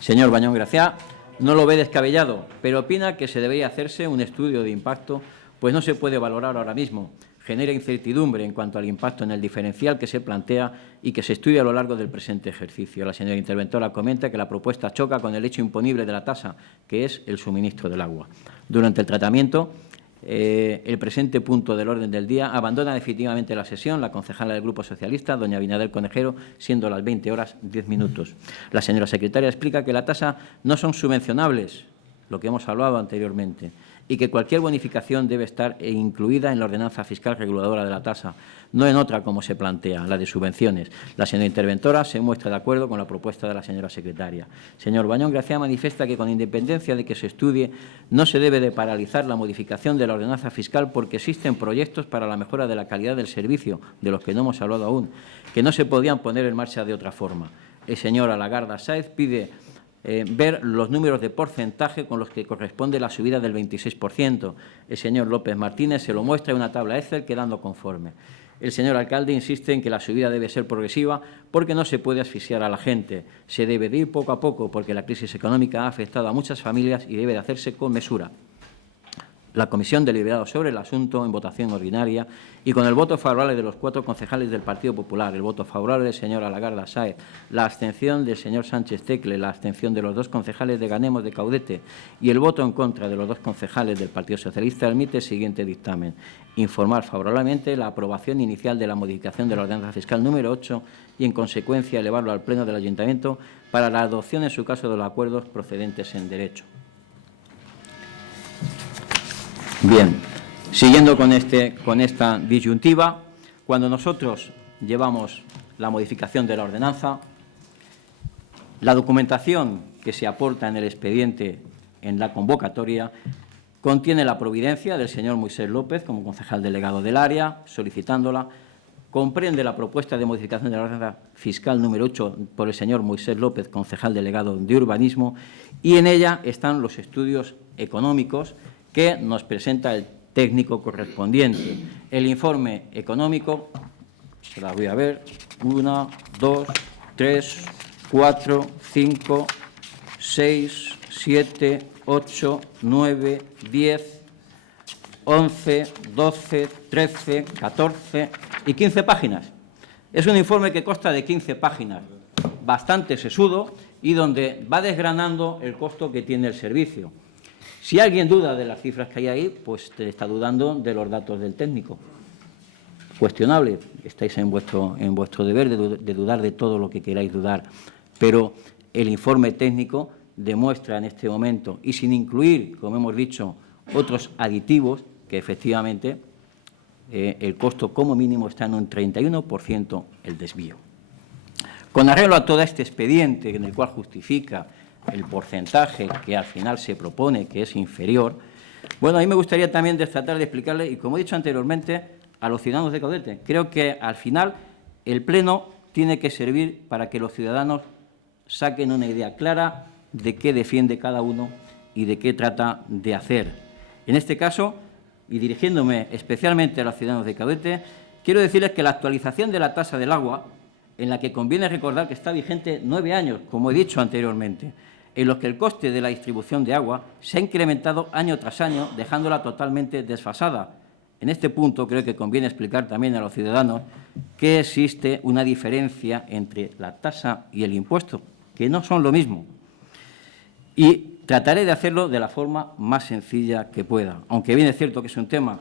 Señor Bañón Gracia no lo ve descabellado, pero opina que se debería hacerse un estudio de impacto, pues no se puede valorar ahora mismo. Genera incertidumbre en cuanto al impacto en el diferencial que se plantea y que se estudia a lo largo del presente ejercicio. La señora interventora comenta que la propuesta choca con el hecho imponible de la tasa, que es el suministro del agua. Durante el tratamiento, el presente punto del orden del día abandona definitivamente la sesión la concejala del Grupo Socialista, doña Abinader Conejero, siendo las 20:10. La señora secretaria explica que la tasa no son subvencionables, lo que hemos hablado anteriormente, y que cualquier bonificación debe estar incluida en la ordenanza fiscal reguladora de la tasa, no en otra como se plantea, la de subvenciones. La señora interventora se muestra de acuerdo con la propuesta de la señora secretaria. Señor Bañón Gracia manifiesta que, con independencia de que se estudie, no se debe de paralizar la modificación de la ordenanza fiscal porque existen proyectos para la mejora de la calidad del servicio, de los que no hemos hablado aún, que no se podían poner en marcha de otra forma. El señor Alagarda Sáez pide ver los números de porcentaje con los que corresponde la subida del 26%. El señor López Martínez se lo muestra en una tabla Excel quedando conforme. El señor alcalde insiste en que la subida debe ser progresiva porque no se puede asfixiar a la gente. Se debe de ir poco a poco porque la crisis económica ha afectado a muchas familias y debe de hacerse con mesura. La comisión deliberado sobre el asunto en votación ordinaria y con el voto favorable de los 4 concejales del Partido Popular, el voto favorable del señor Alagarda Sáez, la abstención del señor Sánchez Tecle, la abstención de los 2 concejales de Ganemos de Caudete y el voto en contra de los 2 concejales del Partido Socialista, admite el siguiente dictamen: informar favorablemente la aprobación inicial de la modificación de la ordenanza fiscal número 8 y, en consecuencia, elevarlo al Pleno del Ayuntamiento para la adopción, en su caso, de los acuerdos procedentes en derecho. Bien, siguiendo con esta disyuntiva, cuando nosotros llevamos la modificación de la ordenanza, la documentación que se aporta en el expediente en la convocatoria contiene la providencia del señor Moisés López como concejal delegado del área, solicitándola, comprende la propuesta de modificación de la ordenanza fiscal número 8 por el señor Moisés López, concejal delegado de urbanismo, y en ella están los estudios económicos que nos presenta el técnico correspondiente. El informe económico, se la voy a ver, 1, 2, 3, 4, 5, 6, 7, 8, 9, 10, 11, 12, 13, 14 y 15 páginas. Es un informe que consta de 15 páginas, bastante sesudo y donde va desgranando el costo que tiene el servicio. Si alguien duda de las cifras que hay ahí, pues está dudando de los datos del técnico. cuestionable. Estáis en vuestro deber de dudar de todo lo que queráis dudar, pero el informe técnico demuestra en este momento, y sin incluir, como hemos dicho, otros aditivos, que efectivamente el costo como mínimo está en un 31% el desvío. Con arreglo a todo este expediente en el cual justifica el porcentaje que al final se propone, que es inferior, bueno, a mí me gustaría también tratar de explicarle, y como he dicho anteriormente, a los ciudadanos de Caudete. Creo que al final el Pleno tiene que servir para que los ciudadanos saquen una idea clara de qué defiende cada uno y de qué trata de hacer. En este caso, y dirigiéndome especialmente a los ciudadanos de Caudete, quiero decirles que la actualización de la tasa del agua, en la que conviene recordar que está vigente 9 años, como he dicho anteriormente, en los que el coste de la distribución de agua se ha incrementado año tras año, dejándola totalmente desfasada. En este punto creo que conviene explicar también a los ciudadanos que existe una diferencia entre la tasa y el impuesto, que no son lo mismo. Y trataré de hacerlo de la forma más sencilla que pueda. Aunque bien es cierto que es un tema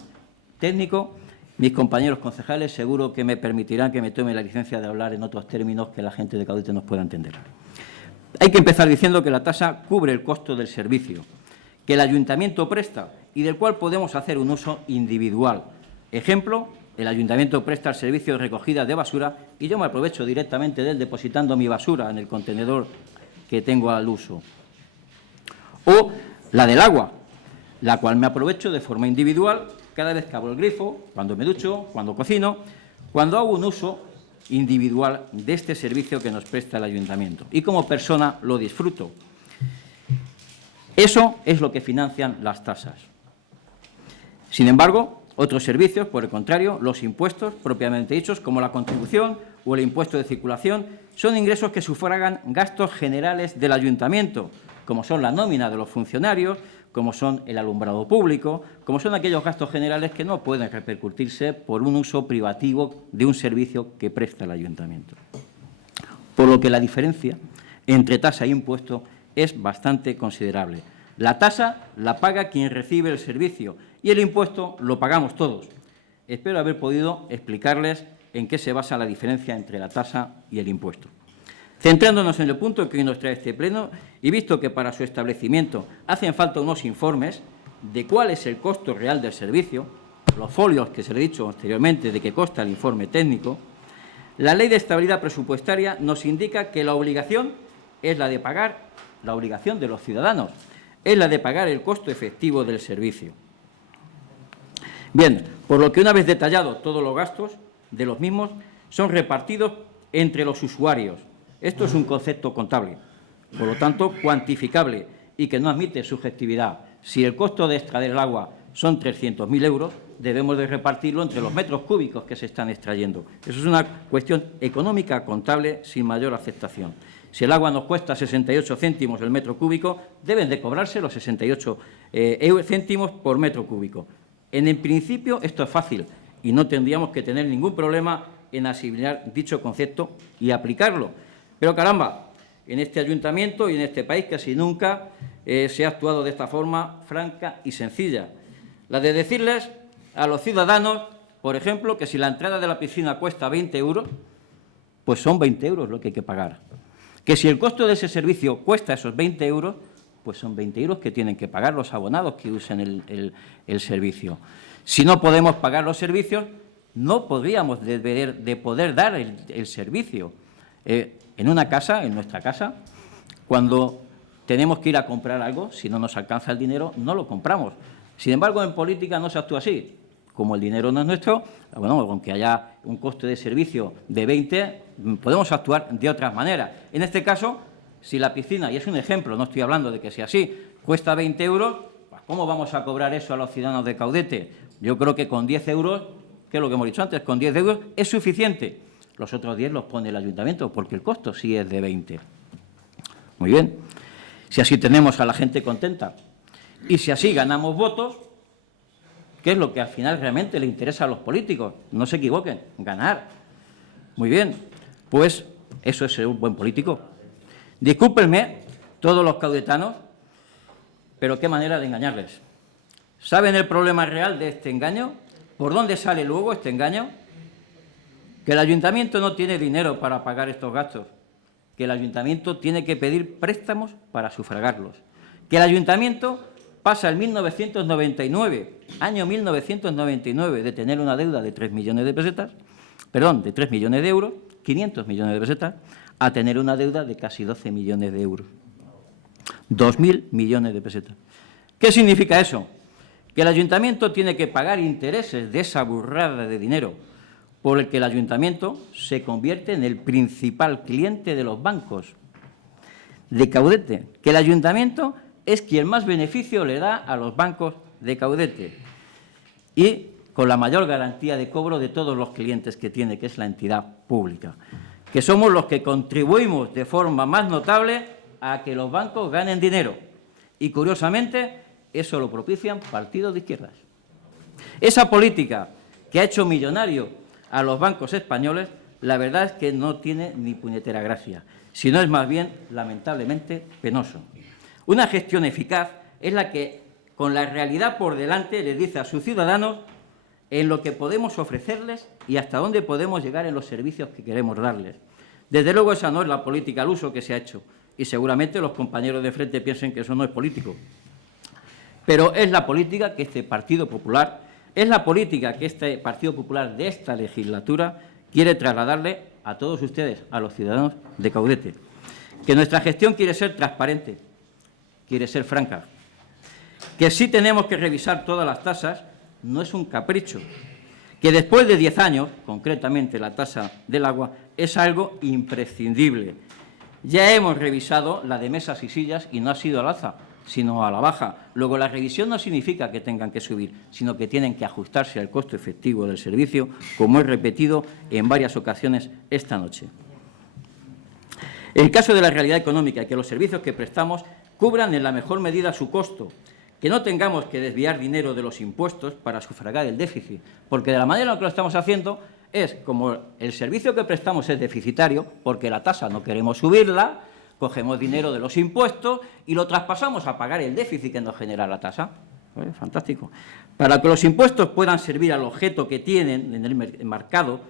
técnico, mis compañeros concejales seguro que me permitirán que me tome la licencia de hablar en otros términos que la gente de Caudete nos pueda entender. Hay que empezar diciendo que la tasa cubre el costo del servicio, que el ayuntamiento presta y del cual podemos hacer un uso individual. Ejemplo, el ayuntamiento presta el servicio de recogida de basura y yo me aprovecho directamente de él depositando mi basura en el contenedor que tengo al uso. O la del agua, la cual me aprovecho de forma individual cada vez que abro el grifo, cuando me ducho, cuando cocino, cuando hago un uso individual de este servicio que nos presta el ayuntamiento. Y como persona lo disfruto. Eso es lo que financian las tasas. Sin embargo, otros servicios, por el contrario, los impuestos propiamente dichos, como la contribución o el impuesto de circulación, son ingresos que sufragan gastos generales del ayuntamiento, como son la nómina de los funcionarios, como son el alumbrado público, como son aquellos gastos generales que no pueden repercutirse por un uso privativo de un servicio que presta el ayuntamiento. Por lo que la diferencia entre tasa e impuesto es bastante considerable. La tasa la paga quien recibe el servicio y el impuesto lo pagamos todos. Espero haber podido explicarles en qué se basa la diferencia entre la tasa y el impuesto. Centrándonos en el punto que hoy nos trae este pleno y visto que para su establecimiento hacen falta unos informes de cuál es el costo real del servicio, los folios que se le he dicho anteriormente de qué consta el informe técnico, la Ley de Estabilidad Presupuestaria nos indica que la obligación es la de pagar, la obligación de los ciudadanos, es la de pagar el costo efectivo del servicio. Bien, por lo que una vez detallado todos los gastos de los mismos son repartidos entre los usuarios. Esto es un concepto contable, por lo tanto, cuantificable y que no admite subjetividad. Si el costo de extraer el agua son 300.000 euros, debemos de repartirlo entre los metros cúbicos que se están extrayendo. Eso es una cuestión económica contable sin mayor aceptación. Si el agua nos cuesta 68 céntimos el metro cúbico, deben de cobrarse los 68 céntimos por metro cúbico. En el principio esto es fácil y no tendríamos que tener ningún problema en asimilar dicho concepto y aplicarlo. Pero caramba, en este ayuntamiento y en este país casi nunca se ha actuado de esta forma franca y sencilla. La de decirles a los ciudadanos, por ejemplo, que si la entrada de la piscina cuesta 20 euros, pues son 20 euros lo que hay que pagar. Que si el costo de ese servicio cuesta esos 20 euros, pues son 20 euros que tienen que pagar los abonados que usen el servicio. Si no podemos pagar los servicios, no podríamos de poder dar el servicio. En una casa, en nuestra casa, cuando tenemos que ir a comprar algo, si no nos alcanza el dinero, no lo compramos. Sin embargo, en política no se actúa así. Como el dinero no es nuestro, bueno, aunque haya un coste de servicio de 20, podemos actuar de otras maneras. En este caso, si la piscina, y es un ejemplo, no estoy hablando de que sea así, cuesta 20 euros, pues ¿cómo vamos a cobrar eso a los ciudadanos de Caudete? Yo creo que con 10 euros, que es lo que hemos dicho antes, con 10 euros es suficiente. Los otros 10 los pone el ayuntamiento, porque el costo sí es de 20. Muy bien. Si así tenemos a la gente contenta y si así ganamos votos, ¿qué es lo que al final realmente le interesa a los políticos? No se equivoquen, ganar. Muy bien, pues eso es ser un buen político. Discúlpenme, todos los caudetanos, pero qué manera de engañarles. ¿Saben el problema real de este engaño? ¿Por dónde sale luego este engaño? Que el ayuntamiento no tiene dinero para pagar estos gastos, que el ayuntamiento tiene que pedir préstamos para sufragarlos, que el ayuntamiento pasa el 1999, año 1999, de tener una deuda de 3 millones de pesetas, perdón, de 3 millones de euros, 500 millones de pesetas, a tener una deuda de casi 12 millones de euros. 2.000 millones de pesetas. ¿Qué significa eso? Que el ayuntamiento tiene que pagar intereses de esa burrada de dinero por el que el ayuntamiento se convierte en el principal cliente de los bancos de caudete, que el ayuntamiento es quien más beneficio le da a los bancos de caudete y con la mayor garantía de cobro de todos los clientes que tiene, que es la entidad pública, que somos los que contribuimos de forma más notable a que los bancos ganen dinero. Y, curiosamente, eso lo propician partidos de izquierdas. Esa política que ha hecho millonario a los bancos españoles, la verdad es que no tiene ni puñetera gracia, sino es más bien, lamentablemente, penoso. Una gestión eficaz es la que, con la realidad por delante, les dice a sus ciudadanos en lo que podemos ofrecerles y hasta dónde podemos llegar en los servicios que queremos darles. Desde luego, esa no es la política al uso que se ha hecho, y seguramente los compañeros de frente piensen que eso no es político. Pero es la política que este Partido Popular, es la política que este Partido Popular de esta legislatura quiere trasladarle a todos ustedes, a los ciudadanos de Caudete. Que nuestra gestión quiere ser transparente, quiere ser franca. Que sí tenemos que revisar todas las tasas, no es un capricho. Que después de 10 años, concretamente la tasa del agua, es algo imprescindible. Ya hemos revisado la de mesas y sillas y no ha sido al alza, sino a la baja. Luego, la revisión no significa que tengan que subir, sino que tienen que ajustarse al costo efectivo del servicio, como he repetido en varias ocasiones esta noche. En el caso de la realidad económica, que los servicios que prestamos cubran en la mejor medida su costo, que no tengamos que desviar dinero de los impuestos para sufragar el déficit, porque de la manera en que lo estamos haciendo es, como el servicio que prestamos es deficitario, porque la tasa no queremos subirla, cogemos dinero de los impuestos y lo traspasamos a pagar el déficit que nos genera la tasa. Fantástico. Para que los impuestos puedan servir al objeto que tienen en el mercado,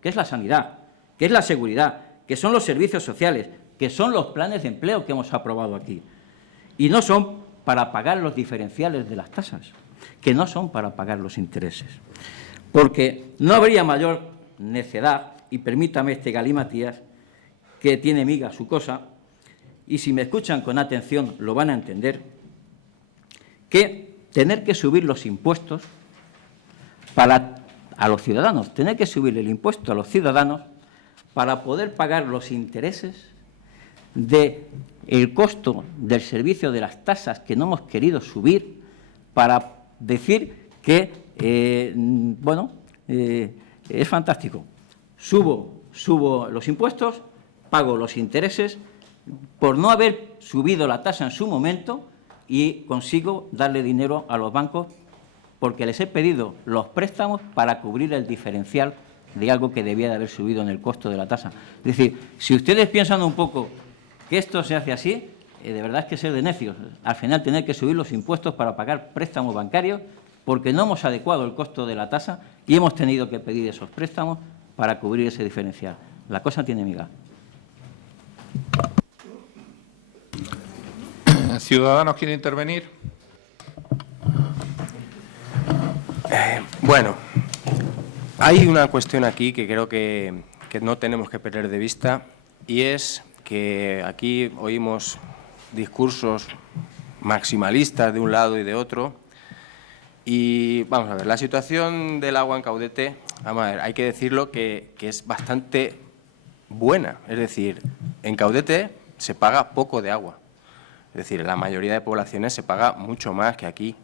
que es la sanidad, que es la seguridad, que son los servicios sociales, que son los planes de empleo que hemos aprobado aquí. Y no son para pagar los diferenciales de las tasas, que no son para pagar los intereses. Porque no habría mayor necedad, y permítame este galimatías, que tiene miga su cosa, y si me escuchan con atención lo van a entender, que tener que subir los impuestos a los ciudadanos, tener que subir el impuesto a los ciudadanos para poder pagar los intereses del costo del servicio de las tasas que no hemos querido subir, para decir que, es fantástico. Subo los impuestos, pago los intereses, por no haber subido la tasa en su momento, y consigo darle dinero a los bancos porque les he pedido los préstamos para cubrir el diferencial de algo que debía de haber subido en el costo de la tasa. Es decir, si ustedes piensan un poco que esto se hace así, de verdad es que ser de necios. Al final tener que subir los impuestos para pagar préstamos bancarios porque no hemos adecuado el costo de la tasa y hemos tenido que pedir esos préstamos para cubrir ese diferencial. La cosa tiene miga. ¿Ciudadanos quiere intervenir? Bueno, hay una cuestión aquí que creo que no tenemos que perder de vista, y es que aquí oímos discursos maximalistas de un lado y de otro. Y vamos a ver, la situación del agua en Caudete, vamos a ver, hay que decirlo que es bastante buena. Es decir, en Caudete se paga poco de agua. Es decir, en la mayoría de poblaciones se paga mucho más que aquí.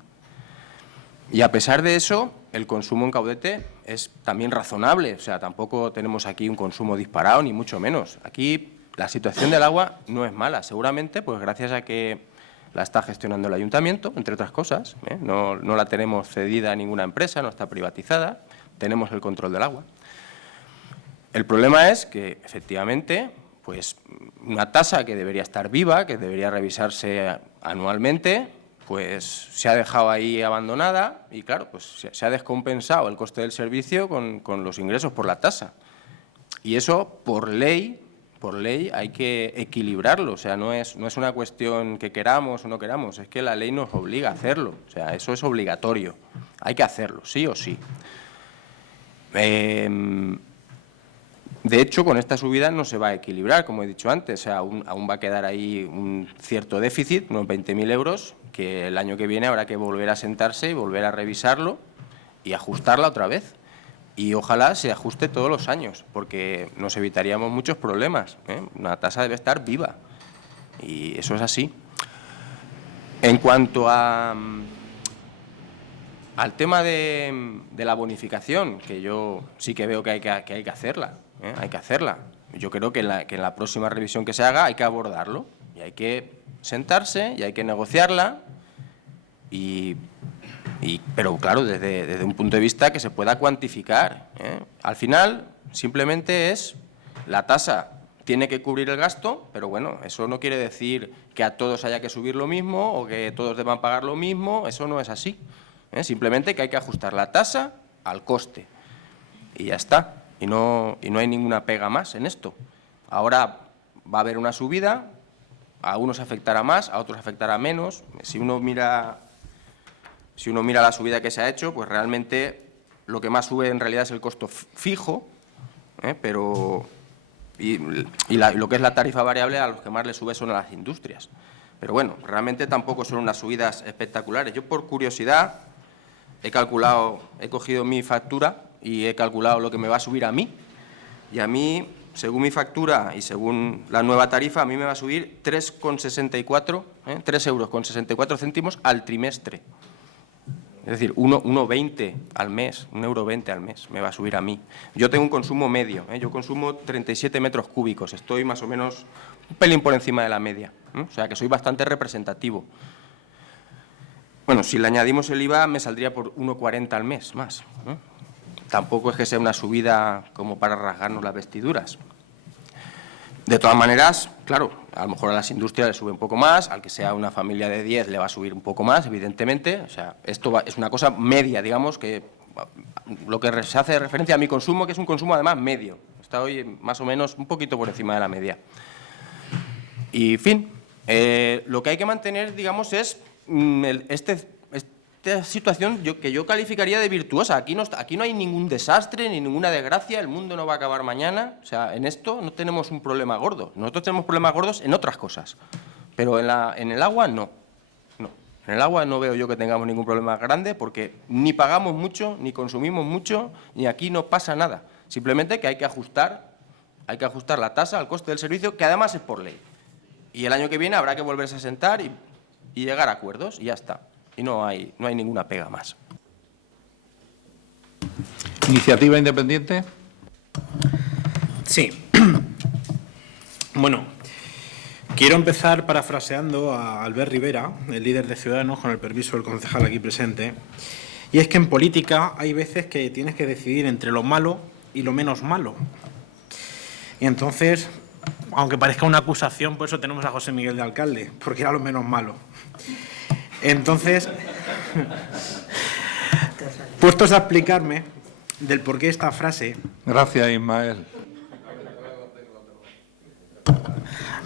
Y a pesar de eso, el consumo en Caudete es también razonable. O sea, tampoco tenemos aquí un consumo disparado, ni mucho menos. Aquí la situación del agua no es mala. Seguramente, pues gracias a que la está gestionando el ayuntamiento, entre otras cosas. No la tenemos cedida a ninguna empresa, no está privatizada. Tenemos el control del agua. El problema es que, efectivamente, pues una tasa que debería estar viva, que debería revisarse anualmente, pues se ha dejado ahí abandonada y, claro, pues se ha descompensado el coste del servicio con los ingresos por la tasa. Y eso, por ley hay que equilibrarlo. O sea, no es una cuestión que queramos o no queramos, es que la ley nos obliga a hacerlo. O sea, eso es obligatorio. Hay que hacerlo, sí o sí. De hecho, con esta subida no se va a equilibrar, como he dicho antes. O sea, aún va a quedar ahí un cierto déficit, unos 20.000 euros, que el año que viene habrá que volver a sentarse y volver a revisarlo y ajustarla otra vez. Y ojalá se ajuste todos los años, porque nos evitaríamos muchos problemas, ¿eh? Una tasa debe estar viva, y eso es así. En cuanto al tema de la bonificación, que yo sí que veo que hay que hacerla, ¿eh? Hay que hacerla. Yo creo que en la próxima revisión que se haga hay que abordarlo, y hay que sentarse, y hay que negociarla, pero claro, desde un punto de vista que se pueda cuantificar, ¿eh? Al final, simplemente es la tasa tiene que cubrir el gasto, pero bueno, eso no quiere decir que a todos haya que subir lo mismo o que todos deban pagar lo mismo, eso no es así, ¿eh? Simplemente que hay que ajustar la tasa al coste y ya está, y no hay ninguna pega más en esto. Ahora va a haber una subida, a unos afectará más, a otros afectará menos. Si uno mira la subida que se ha hecho, pues realmente lo que más sube en realidad es el costo fijo, pero lo que es la tarifa variable, a los que más le sube son a las industrias. Pero bueno, realmente tampoco son unas subidas espectaculares. Yo, por curiosidad, he cogido mi factura y he calculado lo que me va a subir a mí. Y a mí, según mi factura y según la nueva tarifa, a mí me va a subir 3,64 céntimos al trimestre. Es decir, 1,20 al mes, 1,20 € al mes me va a subir a mí. Yo tengo un consumo medio, yo consumo 37 metros cúbicos, estoy más o menos un pelín por encima de la media, o sea que soy bastante representativo. Bueno, si le añadimos el IVA me saldría por 1,40 al mes más. Tampoco es que sea una subida como para rasgarnos las vestiduras. De todas maneras, claro, a lo mejor a las industrias le sube un poco más, al que sea una familia de 10 le va a subir un poco más, evidentemente. O sea, esto es una cosa media, digamos, que lo que se hace referencia a mi consumo, que es un consumo además medio. Está hoy más o menos un poquito por encima de la media. Y, en fin, lo que hay que mantener, digamos, es esta situación que yo calificaría de virtuosa. Aquí no hay ningún desastre ni ninguna desgracia, el mundo no va a acabar mañana. O sea, en esto no tenemos un problema gordo. Nosotros tenemos problemas gordos en otras cosas, pero en el agua no. En el agua no veo yo que tengamos ningún problema grande porque ni pagamos mucho, ni consumimos mucho, ni aquí no pasa nada. Simplemente que hay que ajustar la tasa al coste del servicio, que además es por ley. Y el año que viene habrá que volverse a sentar y llegar a acuerdos y ya está. Y no hay ninguna pega más. ¿Iniciativa independiente? Sí. Bueno, quiero empezar parafraseando a Albert Rivera, el líder de Ciudadanos, con el permiso del concejal aquí presente. Y es que en política hay veces que tienes que decidir entre lo malo y lo menos malo. Y entonces, aunque parezca una acusación, por eso tenemos a José Miguel de alcalde, porque era lo menos malo. Entonces, puestos a explicarme del por qué esta frase... Gracias, Ismael.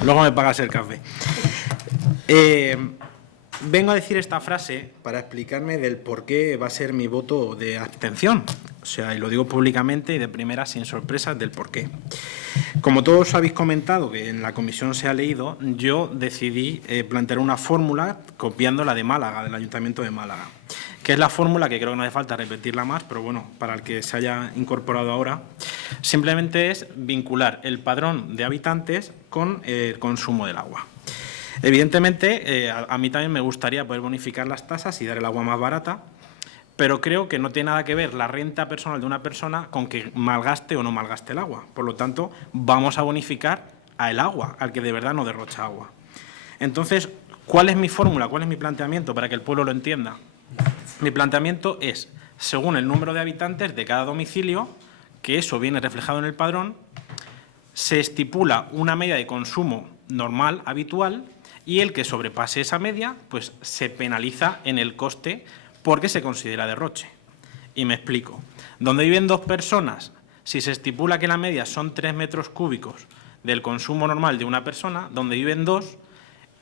Luego me pagas el café. Vengo a decir esta frase para explicarme del por qué va a ser mi voto de abstención. O sea, y lo digo públicamente y de primera, sin sorpresas, del por qué. Como todos habéis comentado, que en la comisión se ha leído, yo decidí plantear una fórmula copiando la de Málaga, del Ayuntamiento de Málaga, que es la fórmula que creo que no hace falta repetirla más, pero bueno, para el que se haya incorporado ahora, simplemente es vincular el padrón de habitantes con el consumo del agua. Evidentemente, a mí también me gustaría poder bonificar las tasas y dar el agua más barata, pero creo que no tiene nada que ver la renta personal de una persona con que malgaste o no malgaste el agua. Por lo tanto, vamos a bonificar al agua, al que de verdad no derrocha agua. Entonces, ¿cuál es mi fórmula? ¿Cuál es mi planteamiento para que el pueblo lo entienda? Mi planteamiento es, según el número de habitantes de cada domicilio, que eso viene reflejado en el padrón, se estipula una media de consumo normal, habitual, y el que sobrepase esa media, pues se penaliza en el coste porque se considera derroche. Y me explico. Donde viven dos personas Si se estipula que la media son 3 metros cúbicos del consumo normal de una persona, donde viven 2,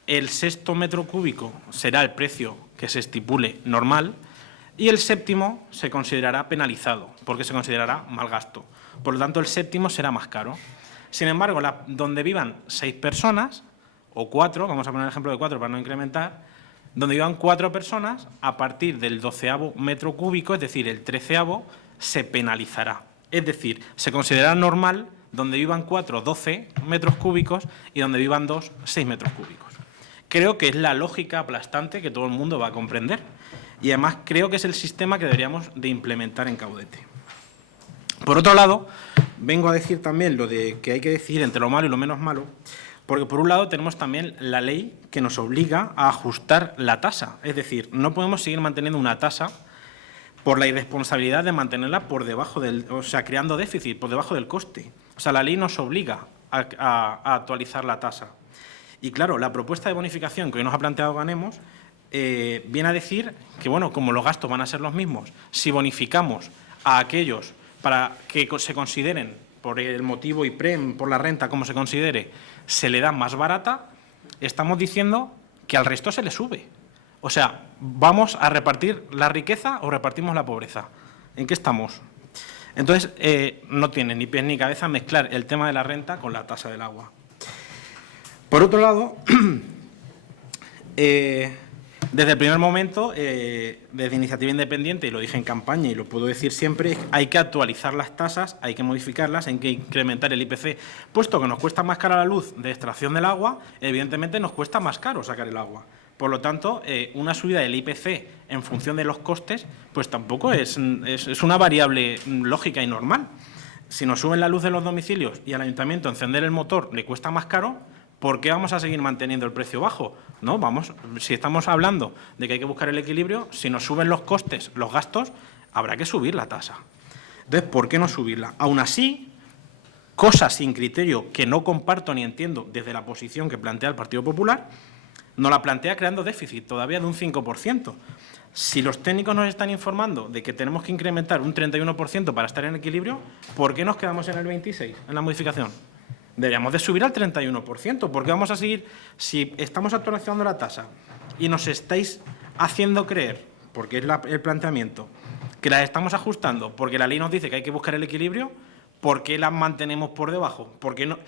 el sexto metro cúbico será el precio que se estipule normal y el séptimo se considerará penalizado, porque se considerará mal gasto. Por lo tanto, el séptimo será más caro. Sin embargo, donde vivan 6 personas, o 4, vamos a poner el ejemplo de 4 para no incrementar, donde vivan 4 personas, a partir del 12º metro cúbico, es decir, el 13º, se penalizará. Es decir, se considerará normal donde vivan 4, 12 metros cúbicos y donde vivan 2, 6 metros cúbicos. Creo que es la lógica aplastante que todo el mundo va a comprender y además creo que es el sistema que deberíamos de implementar en Caudete. Por otro lado, vengo a decir también lo de que hay que decidir entre lo malo y lo menos malo, porque por un lado tenemos también la ley que nos obliga a ajustar la tasa. Es decir, no podemos seguir manteniendo una tasa por la irresponsabilidad de mantenerla por debajo del, o sea, creando déficit por debajo del coste. O sea, la ley nos obliga a actualizar la tasa. Y claro, la propuesta de bonificación que hoy nos ha planteado Ganemos viene a decir que, bueno, como los gastos van a ser los mismos, si bonificamos a aquellos para que se consideren, por el motivo IPREM, por la renta, como se considere, se le da más barata, estamos diciendo que al resto se le sube. O sea, ¿vamos a repartir la riqueza o repartimos la pobreza? ¿En qué estamos? Entonces, no tiene ni pies ni cabeza mezclar el tema de la renta con la tasa del agua. Por otro lado, desde el primer momento, desde Iniciativa Independiente, y lo dije en campaña y lo puedo decir siempre, hay que actualizar las tasas, hay que modificarlas, hay que incrementar el IPC. Puesto que nos cuesta más cara la luz de extracción del agua, evidentemente nos cuesta más caro sacar el agua. Por lo tanto, una subida del IPC en función de los costes, pues tampoco es una variable lógica y normal. Si nos suben la luz de los domicilios y al ayuntamiento encender el motor le cuesta más caro, ¿por qué vamos a seguir manteniendo el precio bajo? No, si estamos hablando de que hay que buscar el equilibrio, si nos suben los costes, los gastos, habrá que subir la tasa. Entonces, ¿por qué no subirla? Aún así, cosas sin criterio que no comparto ni entiendo desde la posición que plantea el Partido Popular, nos la plantea creando déficit todavía de un 5%. Si los técnicos nos están informando de que tenemos que incrementar un 31% para estar en equilibrio, ¿por qué nos quedamos en el 26% en la modificación? Deberíamos de subir al 31%, porque vamos a seguir, si estamos actualizando la tasa y nos estáis haciendo creer, porque es el planteamiento, que la estamos ajustando porque la ley nos dice que hay que buscar el equilibrio, ¿por qué la mantenemos por debajo? ¿Por qué no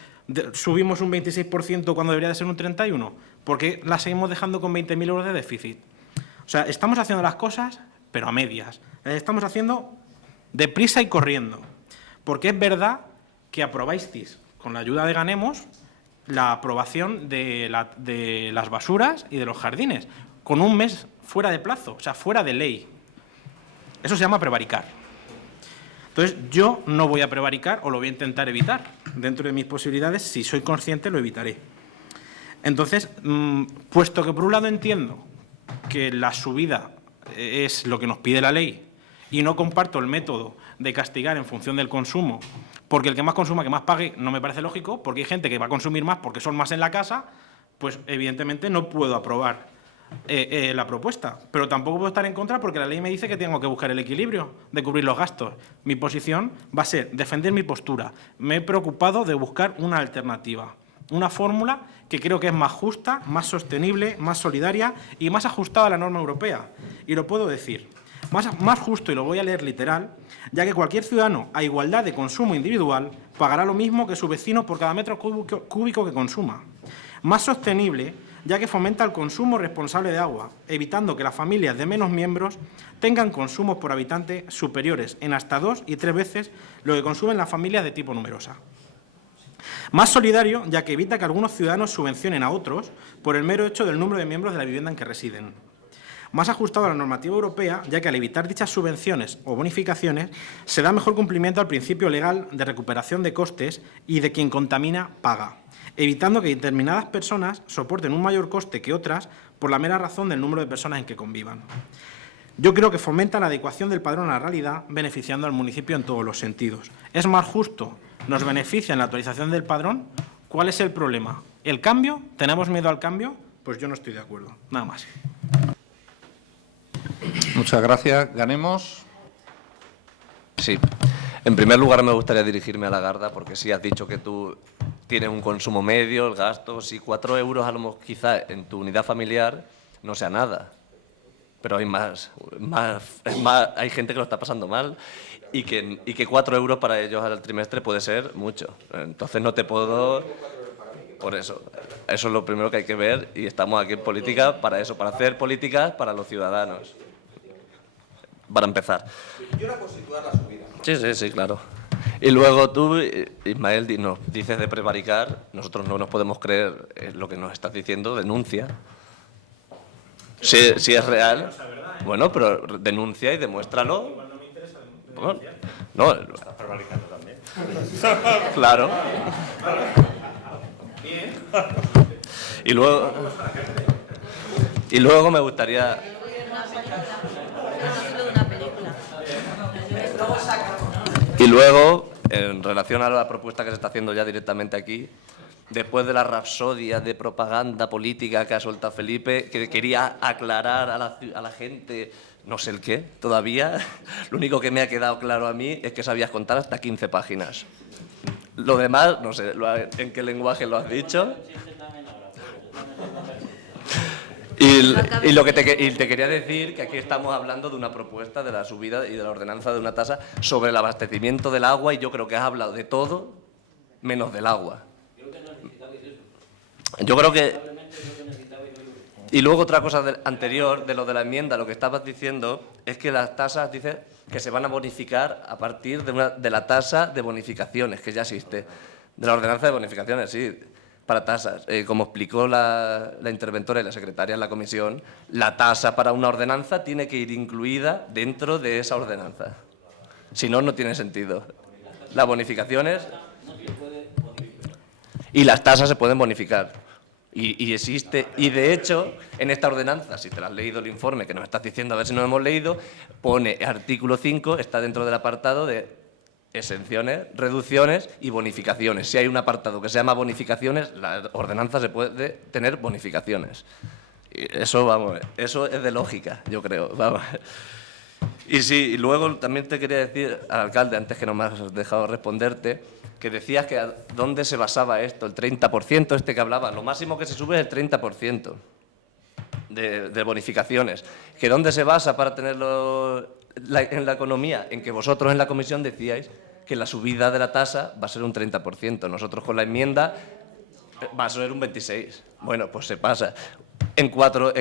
subimos un 26% cuando debería de ser un 31%? ¿Por qué la seguimos dejando con 20.000 euros de déficit? O sea, estamos haciendo las cosas, pero a medias. Las estamos haciendo deprisa y corriendo, porque es verdad que aprobáis con la ayuda de Ganemos la aprobación de las basuras y de los jardines, con un mes fuera de plazo, o sea, fuera de ley. Eso se llama prevaricar. Entonces, yo no voy a prevaricar o lo voy a intentar evitar. Dentro de mis posibilidades, si soy consciente, lo evitaré. Entonces, puesto que por un lado entiendo que la subida es lo que nos pide la ley y no comparto el método de castigar en función del consumo, porque el que más consuma, que más pague, no me parece lógico, porque hay gente que va a consumir más porque son más en la casa, pues evidentemente no puedo aprobar la propuesta. Pero tampoco puedo estar en contra porque la ley me dice que tengo que buscar el equilibrio de cubrir los gastos. Mi posición va a ser defender mi postura. Me he preocupado de buscar una alternativa, una fórmula que creo que es más justa, más sostenible, más solidaria y más ajustada a la norma europea. Y lo puedo decir. Más justo, y lo voy a leer literal, ya que cualquier ciudadano, a igualdad de consumo individual, pagará lo mismo que su vecino por cada metro cúbico que consuma. Más sostenible, ya que fomenta el consumo responsable de agua, evitando que las familias de menos miembros tengan consumos por habitante superiores en hasta 2 y 3 veces lo que consumen las familias de tipo numerosa. Más solidario, ya que evita que algunos ciudadanos subvencionen a otros por el mero hecho del número de miembros de la vivienda en que residen. Más ajustado a la normativa europea, ya que al evitar dichas subvenciones o bonificaciones se da mejor cumplimiento al principio legal de recuperación de costes y de quien contamina paga, evitando que determinadas personas soporten un mayor coste que otras por la mera razón del número de personas en que convivan. Yo creo que fomenta la adecuación del padrón a la realidad, beneficiando al municipio en todos los sentidos. ¿Es más justo? ¿Nos beneficia en la actualización del padrón? ¿Cuál es el problema? ¿El cambio? ¿Tenemos miedo al cambio? Pues yo no estoy de acuerdo. Nada más. Muchas gracias. Ganemos. Sí. En primer lugar, me gustaría dirigirme a Lagarda, porque sí has dicho que tú tienes un consumo medio, el gasto, sí, 4 euros a lo mejor quizás en tu unidad familiar no sea nada, pero hay hay gente que lo está pasando mal y que 4 euros para ellos al trimestre puede ser mucho. Entonces no te puedo... Por eso es lo primero que hay que ver y estamos aquí en política para eso, para hacer políticas para los ciudadanos. Para empezar. Yo era por situar la subida. Sí, claro. Y luego tú, Ismael, nos dices de prevaricar, nosotros no nos podemos creer lo que nos estás diciendo, denuncia. Si es real, bueno, pero denuncia y demuéstralo. Bueno, no, estás prevaricando también. Claro. Y luego me gustaría... Y luego, en relación a la propuesta que se está haciendo ya directamente aquí, después de la rapsodia de propaganda política que ha soltado Felipe, que quería aclarar a la gente no sé el qué, todavía, lo único que me ha quedado claro a mí es que sabías contar hasta 15 páginas. Lo demás, no sé en qué lenguaje lo has dicho. Y te quería decir que aquí estamos hablando de una propuesta de la subida y de la ordenanza de una tasa sobre el abastecimiento del agua y yo creo que has hablado de todo menos del agua. Yo creo que... Y luego otra cosa anterior de lo de la enmienda, lo que estabas diciendo es que las tasas, dices, que se van a bonificar a partir de la tasa de bonificaciones que ya existe, de la ordenanza de bonificaciones, sí, para tasas. Como explicó la interventora y la secretaria en la comisión, la tasa para una ordenanza tiene que ir incluida dentro de esa ordenanza. Si no, no tiene sentido. Las bonificaciones y las tasas se pueden bonificar. Y existe, y de hecho, en esta ordenanza, si te lo has leído el informe que nos estás diciendo, a ver si nos hemos leído, pone artículo 5, está dentro del apartado de exenciones, reducciones y bonificaciones. Si hay un apartado que se llama bonificaciones, la ordenanza se puede tener bonificaciones. Y eso, vamos, eso es de lógica, yo creo, vamos. Y sí, y luego también te quería decir al alcalde, antes que no me has dejado responderte, que decías que dónde se basaba esto, el 30% este que hablaba, lo máximo que se sube es el 30% de bonificaciones. ¿Que dónde se basa para tenerlo en la economía? En que vosotros en la comisión decíais que la subida de la tasa va a ser un 30%. Nosotros con la enmienda va a ser un 26%. Bueno, pues se pasa en cuatro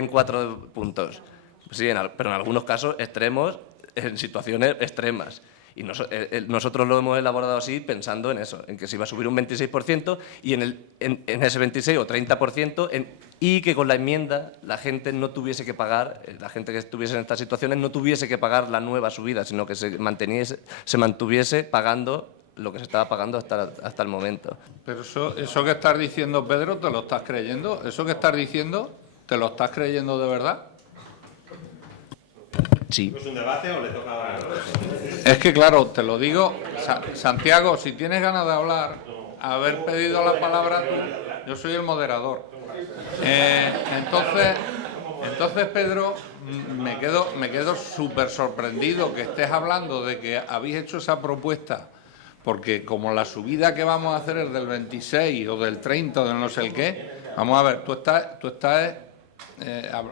puntos. Sí, pero en algunos casos extremos, en situaciones extremas. Y nosotros lo hemos elaborado así pensando en eso, en que se iba a subir un 26% y en ese 26 o 30% y que con la enmienda la gente no tuviese que pagar, la gente que estuviese en estas situaciones no tuviese que pagar la nueva subida, sino que se mantuviese pagando lo que se estaba pagando hasta el momento. Pero eso que estás diciendo, Pedro, ¿te lo estás creyendo? ¿Eso que estás diciendo, te lo estás creyendo de verdad? Sí. ¿Es un debate o le toca...? Es que, claro, te lo digo, Santiago, si tienes ganas de hablar, haber pedido la palabra tú, yo soy el moderador. Entonces, Pedro, me quedo súper sorprendido que estés hablando de que habéis hecho esa propuesta, porque como la subida que vamos a hacer es del 26 o del 30 o de no sé el qué, vamos a ver, tú estás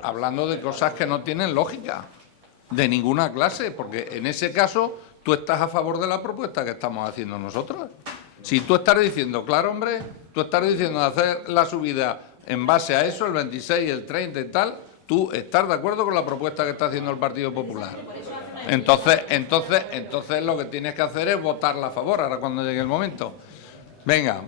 hablando de cosas que no tienen lógica. De ninguna clase, porque en ese caso tú estás a favor de la propuesta que estamos haciendo nosotros. Si tú estás diciendo, claro, hombre, tú estás diciendo hacer la subida en base a eso, el 26, el 30 y tal, tú estás de acuerdo con la propuesta que está haciendo el Partido Popular. Entonces lo que tienes que hacer es votarla a favor, ahora cuando llegue el momento. Venga,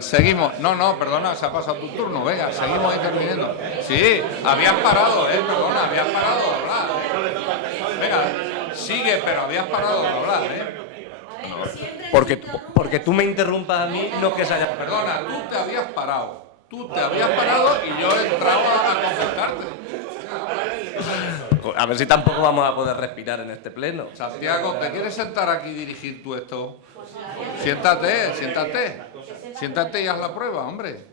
seguimos. No, perdona, se ha pasado tu turno. Venga, seguimos interviniendo. Sí, habías parado, perdona, habías parado de hablar. Venga, sigue, pero habías parado de hablar, Porque tú me interrumpas a mí, no que se haya... Perdona, tú te habías parado y yo he entrado a concertarte. A ver si tampoco vamos a poder respirar en este pleno. Santiago, ¿te quieres sentar aquí y dirigir tú esto? Siéntate y haz la prueba, hombre.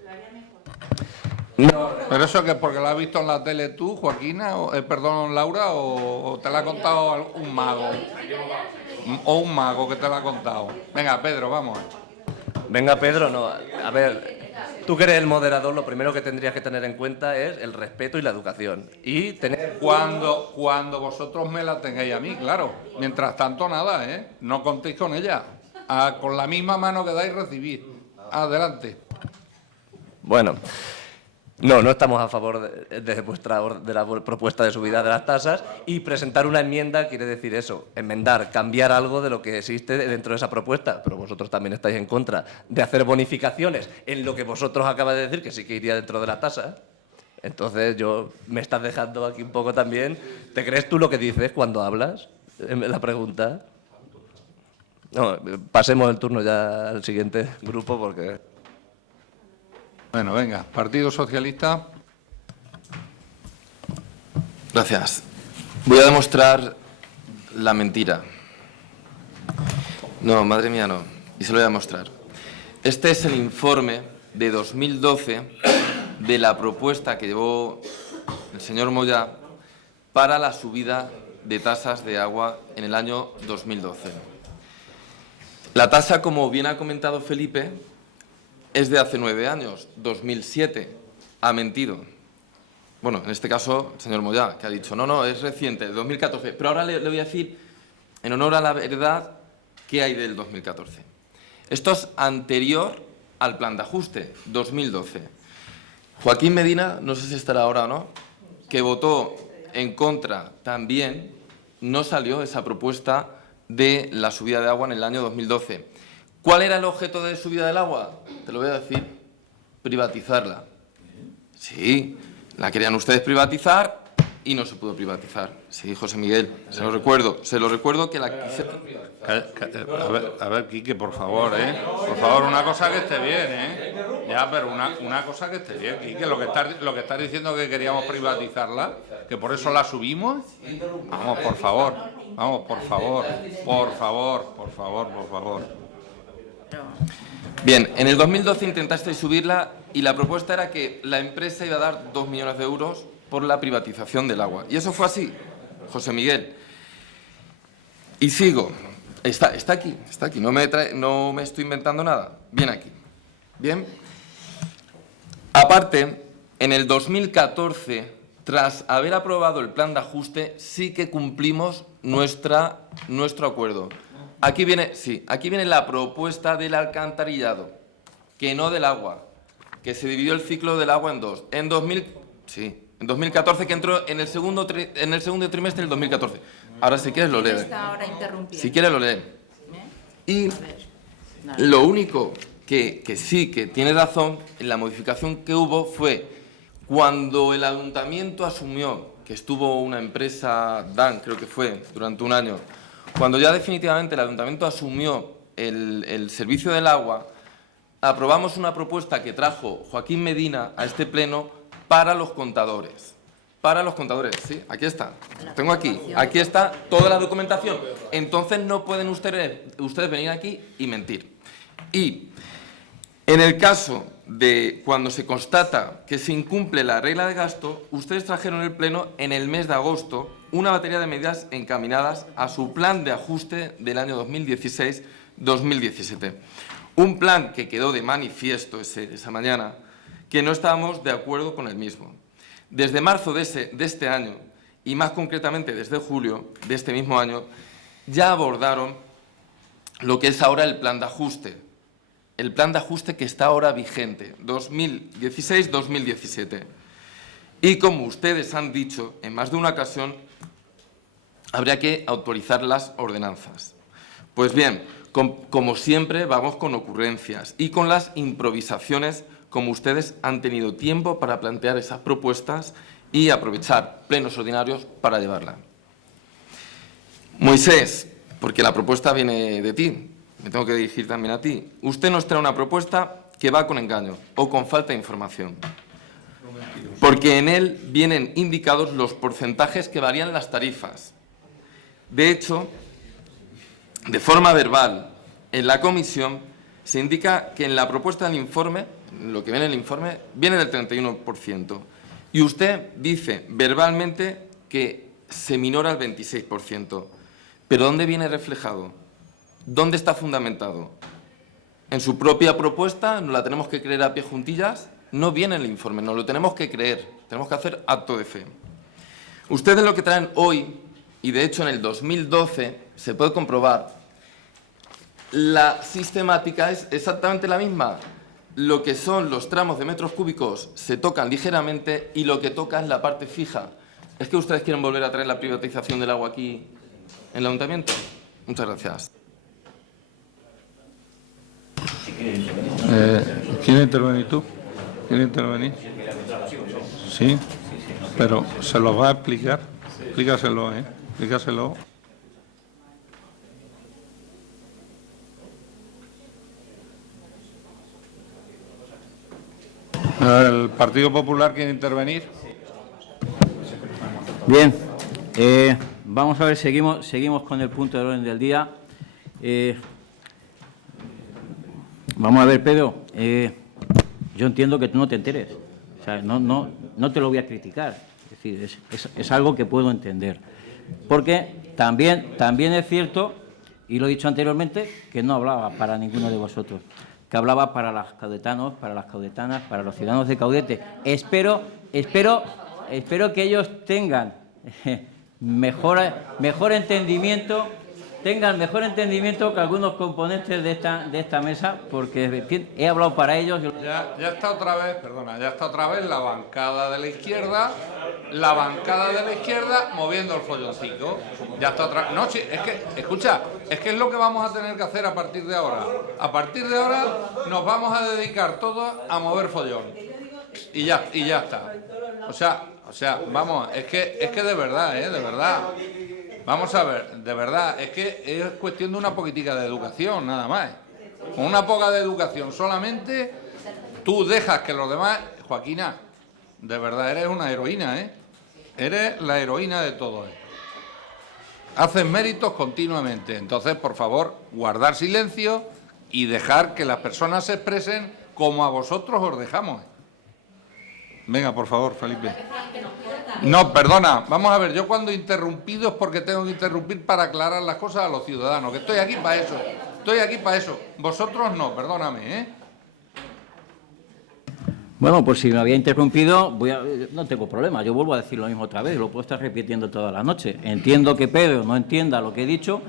No. Pero eso que es porque la has visto en la tele tú, Joaquina, Laura, o te la ha contado un mago. o un mago que te lo ha contado. Venga, Pedro, vamos. Venga, Pedro, no. A ver, tú que eres el moderador, lo primero que tendrías que tener en cuenta es el respeto y la educación. Y tener... Cuando vosotros me la tengáis a mí, claro. Mientras tanto, nada, ¿eh? No contéis con ella. Con la misma mano que dais, recibid. Adelante. Bueno, no estamos a favor de la propuesta de subida de las tasas, y presentar una enmienda quiere decir eso, enmendar, cambiar algo de lo que existe dentro de esa propuesta, pero vosotros también estáis en contra de hacer bonificaciones en lo que vosotros acabáis de decir, que sí que iría dentro de la tasa. Entonces me estás dejando aquí un poco también. ¿Te crees tú lo que dices cuando hablas? La pregunta. No, pasemos el turno ya al siguiente grupo porque... Bueno, venga, Partido Socialista. Gracias. Voy a demostrar la mentira. No, madre mía, no. Y se lo voy a demostrar. Este es el informe de 2012 de la propuesta que llevó el señor Moya para la subida de tasas de agua en el año 2012. La tasa, como bien ha comentado Felipe, es de hace 9 años, 2007. Ha mentido. Bueno, en este caso, el señor Moya, que ha dicho, no, es reciente, 2014. Pero ahora le voy a decir, en honor a la verdad, qué hay del 2014. Esto es anterior al plan de ajuste, 2012. Joaquín Medina, no sé si estará ahora o no, que votó en contra también, no salió esa propuesta de la subida de agua en el año 2012. ¿Cuál era el objeto de subida del agua? Te lo voy a decir, privatizarla. Sí, la querían ustedes privatizar y no se pudo privatizar. Sí, José Miguel, se lo recuerdo que la quisieron. A ver, Quique, por favor, ¿eh? Por favor, una cosa que esté bien, ¿eh? Ya, pero una cosa que esté bien, Quique. Lo que estás diciendo que queríamos privatizarla, que por eso la subimos. Vamos, por favor. Vamos, por favor. Por favor. Bien, en el 2012 intentasteis subirla y la propuesta era que la empresa iba a dar 2 millones de euros por la privatización del agua. Y eso fue así, José Miguel. Y sigo. Está aquí. No me estoy inventando nada. Bien aquí. Bien. Aparte, en el 2014, tras haber aprobado el plan de ajuste, sí que cumplimos nuestro acuerdo. Aquí viene la propuesta del alcantarillado, que no del agua, que se dividió el ciclo del agua en dos. En 2014, que entró en el segundo trimestre del 2014. Ahora, si quieres, lo lees. Si quieres, lo lees. Y lo único que sí que tiene razón en la modificación que hubo fue cuando el ayuntamiento asumió, que estuvo una empresa, Dan, creo que fue, durante un año. Cuando ya definitivamente el ayuntamiento asumió el servicio del agua, aprobamos una propuesta que trajo Joaquín Medina a este pleno para los contadores. Para los contadores, sí, aquí está. Tengo aquí está toda la documentación. Entonces no pueden ustedes venir aquí y mentir. Y en el caso de cuando se constata que se incumple la regla de gasto, ustedes trajeron en el pleno en el mes de agosto una batería de medidas encaminadas a su plan de ajuste del año 2016-2017. Un plan que quedó de manifiesto esa mañana que no estábamos de acuerdo con el mismo. Desde marzo de este año, y más concretamente desde julio de este mismo año, ya abordaron lo que es ahora el plan de ajuste. El plan de ajuste que está ahora vigente, 2016-2017. Y como ustedes han dicho en más de una ocasión, habría que autorizar las ordenanzas. Pues bien, como siempre, vamos con ocurrencias y con las improvisaciones, como ustedes han tenido tiempo para plantear esas propuestas y aprovechar plenos ordinarios para llevarla. Moisés, porque la propuesta viene de ti, me tengo que dirigir también a ti. Usted nos trae una propuesta que va con engaño o con falta de información, porque en él vienen indicados los porcentajes que varían las tarifas. De hecho, de forma verbal, en la comisión se indica que en la propuesta del informe, lo que viene en el informe, viene del 31%. Y usted dice verbalmente que se minora el 26%. ¿Pero dónde viene reflejado? ¿Dónde está fundamentado? ¿En su propia propuesta? ¿Nos la tenemos que creer a pie juntillas? No viene en el informe, nos lo tenemos que creer. Tenemos que hacer acto de fe. Ustedes lo que traen hoy, y de hecho en el 2012 se puede comprobar, la sistemática es exactamente la misma. Lo que son los tramos de metros cúbicos se tocan ligeramente y lo que toca es la parte fija. ¿Es que ustedes quieren volver a traer la privatización del agua aquí en el Ayuntamiento? Muchas gracias. ¿Quieres intervenir tú? ¿Quieres intervenir? Sí, pero se lo va a explicar. Explícaselo, explícaselo. ¿El Partido Popular quiere intervenir? Bien, vamos a ver, seguimos con el punto del orden del día. Vamos a ver, Pedro, yo entiendo que tú no te enteres, o sea, no te lo voy a criticar, es decir, es algo que puedo entender, porque también es cierto, y lo he dicho anteriormente, que no hablaba para ninguno de vosotros, que hablaba para los caudetanos, para las caudetanas, para los ciudadanos de Caudete. Espero que ellos tengan mejor entendimiento que algunos componentes de esta mesa, porque he hablado para ellos. Ya está otra vez, perdona, ya está otra vez la bancada de la izquierda moviendo el folloncito. Ya está otra vez. No, sí, es que, escucha, es que es lo que vamos a tener que hacer a partir de ahora. A partir de ahora nos vamos a dedicar todos a mover follón. Y ya está. O sea, vamos, es que de verdad, de verdad. Vamos a ver, de verdad, es que es cuestión de una poquitica de educación, nada más. Con una poca de educación solamente, tú dejas que los demás... Joaquina, de verdad, eres una heroína, Eres la heroína de todo esto. Haces méritos continuamente. Entonces, por favor, guardar silencio y dejar que las personas se expresen como a vosotros os dejamos. Venga, por favor, Felipe. No, perdona, vamos a ver, yo cuando he interrumpido es porque tengo que interrumpir para aclarar las cosas a los ciudadanos, que estoy aquí para eso, Vosotros no, perdóname, Bueno, pues si me había interrumpido, no tengo problema, yo vuelvo a decir lo mismo otra vez, lo puedo estar repitiendo toda la noche. Entiendo que Pedro no entienda lo que he dicho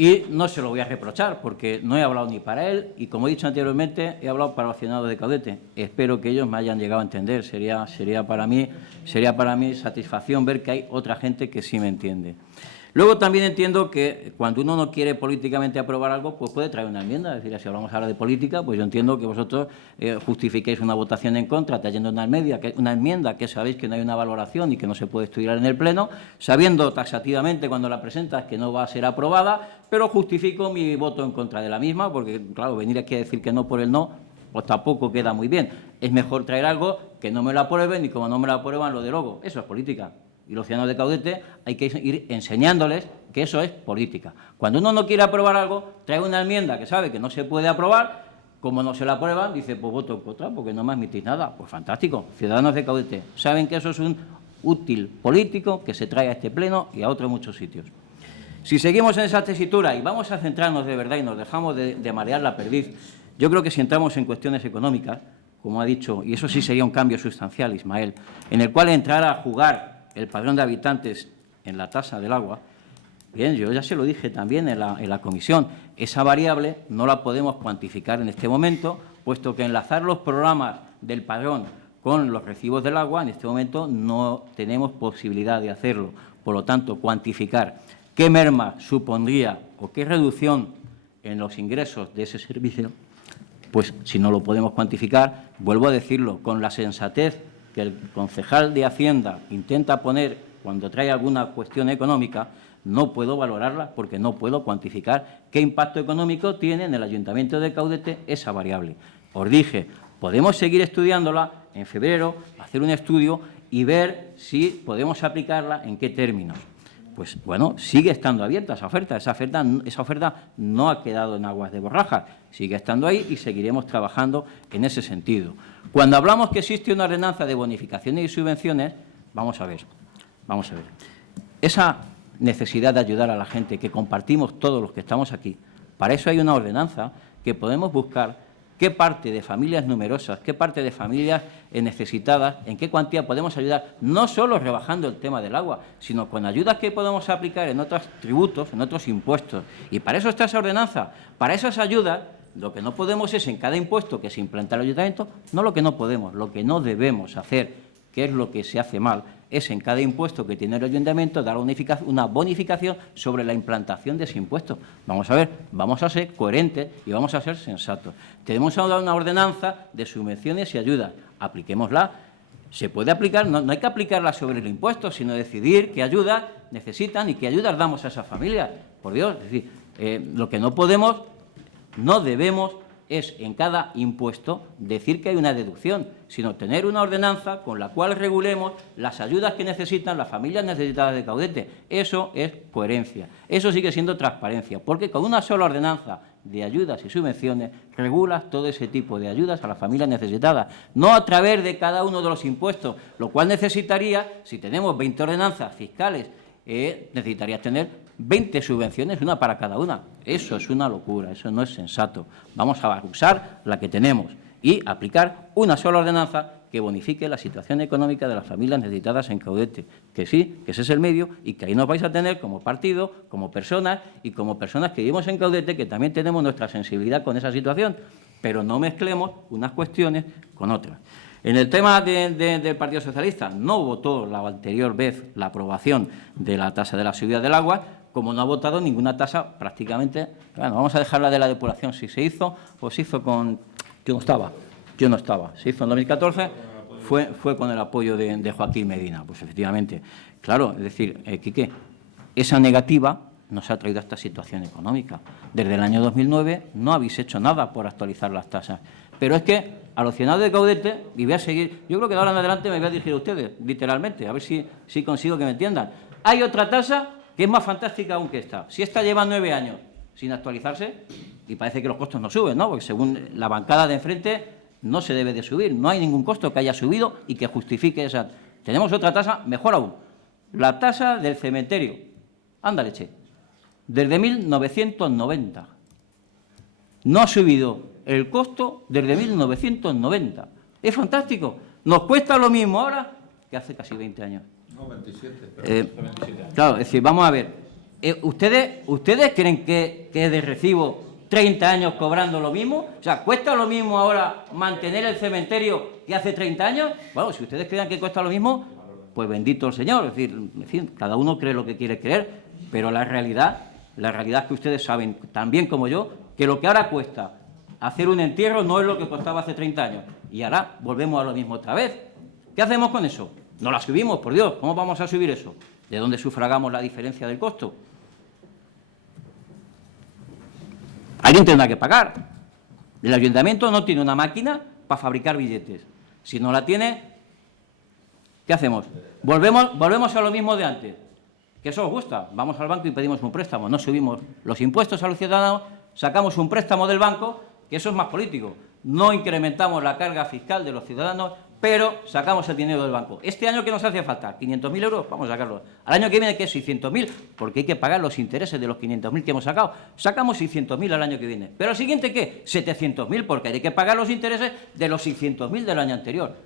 y no se lo voy a reprochar, porque no he hablado ni para él y, como he dicho anteriormente, he hablado para los ciudadanos de Caudete. Espero que ellos me hayan llegado a entender. Sería para mí satisfacción ver que hay otra gente que sí me entiende. Luego también entiendo que cuando uno no quiere políticamente aprobar algo, pues puede traer una enmienda. Es decir, si hablamos ahora de política, pues yo entiendo que vosotros justifiquéis una votación en contra, trayendo una enmienda que sabéis que no hay una valoración y que no se puede estudiar en el Pleno, sabiendo taxativamente cuando la presentas que no va a ser aprobada, pero justifico mi voto en contra de la misma, porque, claro, venir aquí a decir que no por el no, pues tampoco queda muy bien. Es mejor traer algo que no me lo aprueben y como no me lo aprueban, lo derogo. Eso es política. Y los ciudadanos de Caudete hay que ir enseñándoles que eso es política. Cuando uno no quiere aprobar algo, trae una enmienda que sabe que no se puede aprobar, como no se la aprueban, dice, pues voto en contra porque no me admitís nada. Pues fantástico. Ciudadanos de Caudete saben que eso es un útil político que se trae a este Pleno y a otros muchos sitios. Si seguimos en esa tesitura y vamos a centrarnos de verdad y nos dejamos de marear la perdiz, yo creo que si entramos en cuestiones económicas, como ha dicho, y eso sí sería un cambio sustancial, Ismael, en el cual entrara a jugar el padrón de habitantes en la tasa del agua, bien, yo ya se lo dije también en la comisión, esa variable no la podemos cuantificar en este momento, puesto que enlazar los programas del padrón con los recibos del agua, en este momento no tenemos posibilidad de hacerlo. Por lo tanto, cuantificar qué merma supondría o qué reducción en los ingresos de ese servicio, pues si no lo podemos cuantificar, vuelvo a decirlo, con la sensatez que el concejal de Hacienda intenta poner cuando trae alguna cuestión económica, no puedo valorarla porque no puedo cuantificar qué impacto económico tiene en el Ayuntamiento de Caudete esa variable. Os dije, podemos seguir estudiándola en febrero, hacer un estudio y ver si podemos aplicarla en qué términos. Pues bueno, sigue estando abierta esa oferta. Esa oferta no ha quedado en aguas de borrajas, sigue estando ahí y seguiremos trabajando en ese sentido. Cuando hablamos que existe una ordenanza de bonificaciones y subvenciones, vamos a ver. Esa necesidad de ayudar a la gente, que compartimos todos los que estamos aquí. Para eso hay una ordenanza que podemos buscar qué parte de familias numerosas, qué parte de familias necesitadas, en qué cuantía podemos ayudar, no solo rebajando el tema del agua, sino con ayudas que podemos aplicar en otros tributos, en otros impuestos. Y para eso está esa ordenanza. Para esas ayudas, lo que no podemos es en cada impuesto que se implanta el ayuntamiento, no lo que no podemos, lo que no debemos hacer, que es lo que se hace mal, es en cada impuesto que tiene el ayuntamiento dar una bonificación sobre la implantación de ese impuesto. Vamos a ver, vamos a ser coherentes y vamos a ser sensatos. Tenemos ahora una ordenanza de subvenciones y ayudas, apliquémosla. Se puede aplicar, no hay que aplicarla sobre el impuesto, sino decidir qué ayudas necesitan y qué ayudas damos a esas familias. Por Dios, es decir, lo que no podemos, no debemos es en cada impuesto decir que hay una deducción, sino tener una ordenanza con la cual regulemos las ayudas que necesitan las familias necesitadas de Caudete. Eso es coherencia, eso sigue siendo transparencia, porque con una sola ordenanza de ayudas y subvenciones regulas todo ese tipo de ayudas a las familias necesitadas, no a través de cada uno de los impuestos, lo cual necesitaría, si tenemos 20 ordenanzas fiscales, necesitarías tener 20 subvenciones, una para cada una. Eso es una locura, eso no es sensato. Vamos a usar la que tenemos y aplicar una sola ordenanza que bonifique la situación económica de las familias necesitadas en Caudete. Que sí, que ese es el medio y que ahí nos vais a tener como partido, como personas y como personas que vivimos en Caudete, que también tenemos nuestra sensibilidad con esa situación, pero no mezclemos unas cuestiones con otras. En el tema del Partido Socialista, no votó la anterior vez la aprobación de la tasa de la subida del agua, como no ha votado ninguna tasa prácticamente. Bueno, vamos a dejar la de la depuración, si se hizo o se hizo con... Yo no estaba. Se hizo en 2014, fue con el apoyo de Joaquín Medina. Pues efectivamente, claro, es decir, Quique, esa negativa nos ha traído a esta situación económica. Desde el año 2009 no habéis hecho nada por actualizar las tasas. Pero es que a los ciudadanos de Caudete, y voy a seguir, yo creo que de ahora en adelante me voy a dirigir a ustedes, literalmente, a ver si consigo que me entiendan. Hay otra tasa que es más fantástica aún que esta. Si esta lleva 9 años sin actualizarse, y parece que los costos no suben, ¿no? Porque según la bancada de enfrente no se debe de subir, no hay ningún costo que haya subido y que justifique esa. Tenemos otra tasa, mejor aún, la tasa del cementerio. Anda leche, desde 1990. No ha subido el costo desde 1990. Es fantástico. Nos cuesta lo mismo ahora que hace casi 20 años. No, 27. Claro, es decir, vamos a ver. ¿Ustedes creen que es de recibo 30 años cobrando lo mismo? O sea, ¿cuesta lo mismo ahora mantener el cementerio que hace 30 años? Bueno, si ustedes crean que cuesta lo mismo, pues bendito el Señor. Es decir, en fin, cada uno cree lo que quiere creer, pero la realidad es que ustedes saben, tan bien como yo, que lo que ahora cuesta hacer un entierro no es lo que costaba hace 30 años. Y ahora volvemos a lo mismo otra vez. ¿Qué hacemos con eso? No la subimos, por Dios. ¿Cómo vamos a subir eso? ¿De dónde sufragamos la diferencia del costo? Alguien tendrá que pagar. El ayuntamiento no tiene una máquina para fabricar billetes. Si no la tiene, ¿qué hacemos? Volvemos a lo mismo de antes. ¿Que eso os gusta? Vamos al banco y pedimos un préstamo. No subimos los impuestos a los ciudadanos, sacamos un préstamo del banco, que eso es más político. No incrementamos la carga fiscal de los ciudadanos, pero sacamos el dinero del banco. Este año, ¿qué nos hace falta? ¿500.000 euros? Vamos a sacarlo. Al año que viene, ¿qué es? 600.000, porque hay que pagar los intereses de los 500.000 que hemos sacado. Sacamos 600.000 al año que viene. ¿Pero al siguiente qué? 700.000, porque hay que pagar los intereses de los 600.000 del año anterior.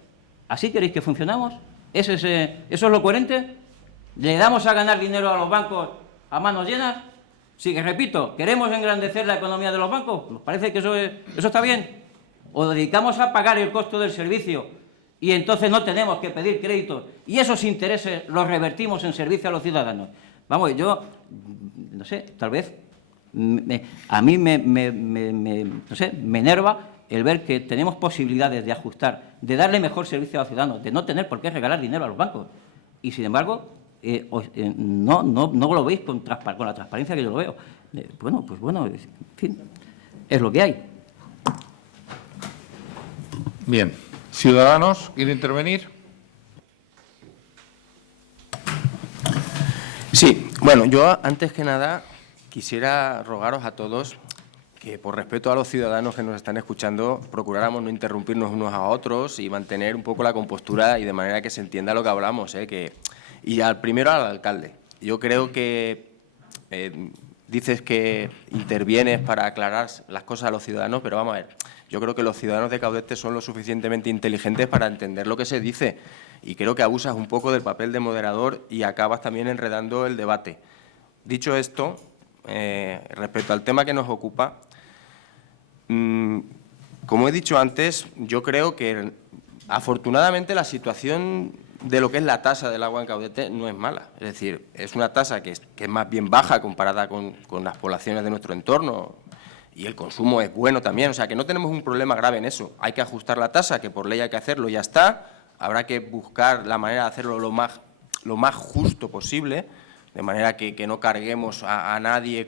¿Así queréis que funcionamos? ¿Eso es lo coherente? ¿Le damos a ganar dinero a los bancos a manos llenas? Sí, que repito, ¿queremos engrandecer la economía de los bancos? ¿Nos parece que eso está bien? ¿O dedicamos a pagar el costo del servicio y entonces no tenemos que pedir créditos y esos intereses los revertimos en servicio a los ciudadanos? Vamos, yo, no sé, tal vez a mí no sé, me enerva el ver que tenemos posibilidades de ajustar, de darle mejor servicio a los ciudadanos, de no tener por qué regalar dinero a los bancos. Y, sin embargo, no lo veis con la transparencia que yo lo veo. Bueno, pues bueno, en fin, es lo que hay. Bien. ¿Ciudadanos quiere intervenir? Sí, bueno, yo antes que nada quisiera rogaros a todos que por respeto a los ciudadanos que nos están escuchando procuráramos no interrumpirnos unos a otros y mantener un poco la compostura y de manera que se entienda lo que hablamos, Y primero al alcalde, yo creo que dices que intervienes para aclarar las cosas a los ciudadanos, pero vamos a ver, yo creo que los ciudadanos de Caudete son lo suficientemente inteligentes para entender lo que se dice y creo que abusas un poco del papel de moderador y acabas también enredando el debate. Dicho esto, respecto al tema que nos ocupa, como he dicho antes, yo creo que afortunadamente la situación de lo que es la tasa del agua en Caudete no es mala. Es decir, es una tasa que es más bien baja comparada con las poblaciones de nuestro entorno y el consumo es bueno también. O sea, que no tenemos un problema grave en eso. Hay que ajustar la tasa, que por ley hay que hacerlo y ya está. Habrá que buscar la manera de hacerlo lo más justo posible, de manera que no carguemos a nadie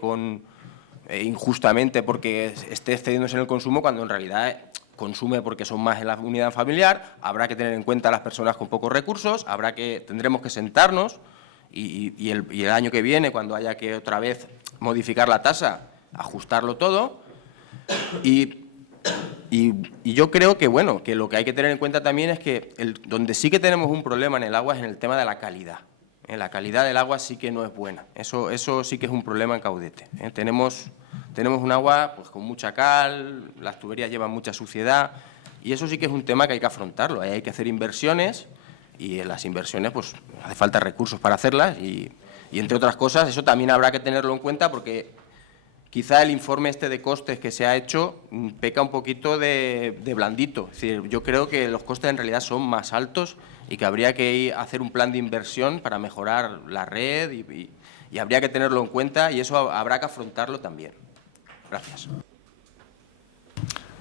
injustamente porque esté excediéndose en el consumo, cuando en realidad consume porque son más en la unidad familiar. Habrá que tener en cuenta a las personas con pocos recursos, tendremos que sentarnos y el año que viene, cuando haya que otra vez modificar la tasa, ajustarlo todo. Y yo creo que, bueno, que lo que hay que tener en cuenta también es que donde sí que tenemos un problema en el agua es en el tema de la calidad. La calidad del agua sí que no es buena. Eso sí que es un problema en Caudete. Tenemos un agua pues, con mucha cal, las tuberías llevan mucha suciedad y eso sí que es un tema que hay que afrontarlo. Ahí hay que hacer inversiones y en las inversiones pues hace falta recursos para hacerlas y entre otras cosas eso también habrá que tenerlo en cuenta porque quizá el informe de costes que se ha hecho peca un poquito de blandito. Es decir, yo creo que los costes en realidad son más altos y que habría que hacer un plan de inversión para mejorar la red y habría que tenerlo en cuenta y eso habrá que afrontarlo también. Gracias.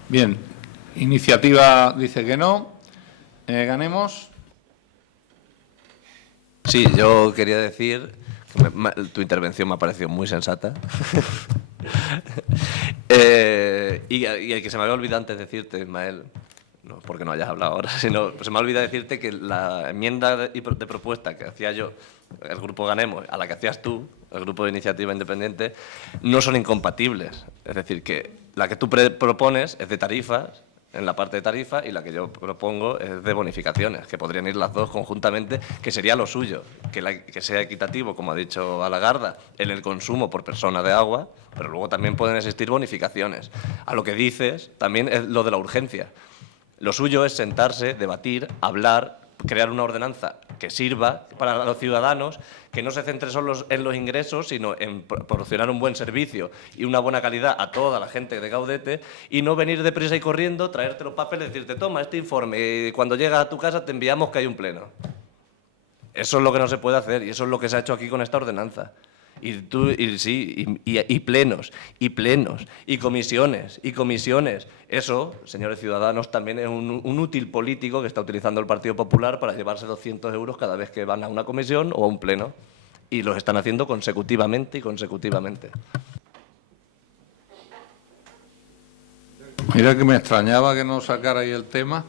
Bien, iniciativa dice que no. ¿Ganemos? Sí, yo quería decir que tu intervención me ha parecido muy sensata. Y el que se me había olvidado antes decirte, Ismael, no porque no hayas hablado ahora, sino se me ha olvidado decirte que la enmienda de propuesta que hacía yo, el grupo Ganemos, a la que hacías tú, el grupo de Iniciativa Independiente, no son incompatibles. Es decir, que la que tú propones es de tarifas, en la parte de tarifa, y la que yo propongo es de bonificaciones, que podrían ir las dos conjuntamente, que sería lo suyo, que sea equitativo, como ha dicho Alagarda, en el consumo por persona de agua, pero luego también pueden existir bonificaciones. A lo que dices también es lo de la urgencia. Lo suyo es sentarse, debatir, hablar, crear una ordenanza que sirva para los ciudadanos, que no se centre solo en los ingresos, sino en proporcionar un buen servicio y una buena calidad a toda la gente de Caudete y no venir deprisa y corriendo, traerte los papeles, decirte, toma este informe y cuando llegas a tu casa te enviamos que hay un pleno. Eso es lo que no se puede hacer y eso es lo que se ha hecho aquí con esta ordenanza. Y plenos, y comisiones. Eso, señores ciudadanos, también es un útil político que está utilizando el Partido Popular para llevarse 200 euros cada vez que van a una comisión o a un pleno. Y los están haciendo consecutivamente. Mira que me extrañaba que no sacara ahí el tema.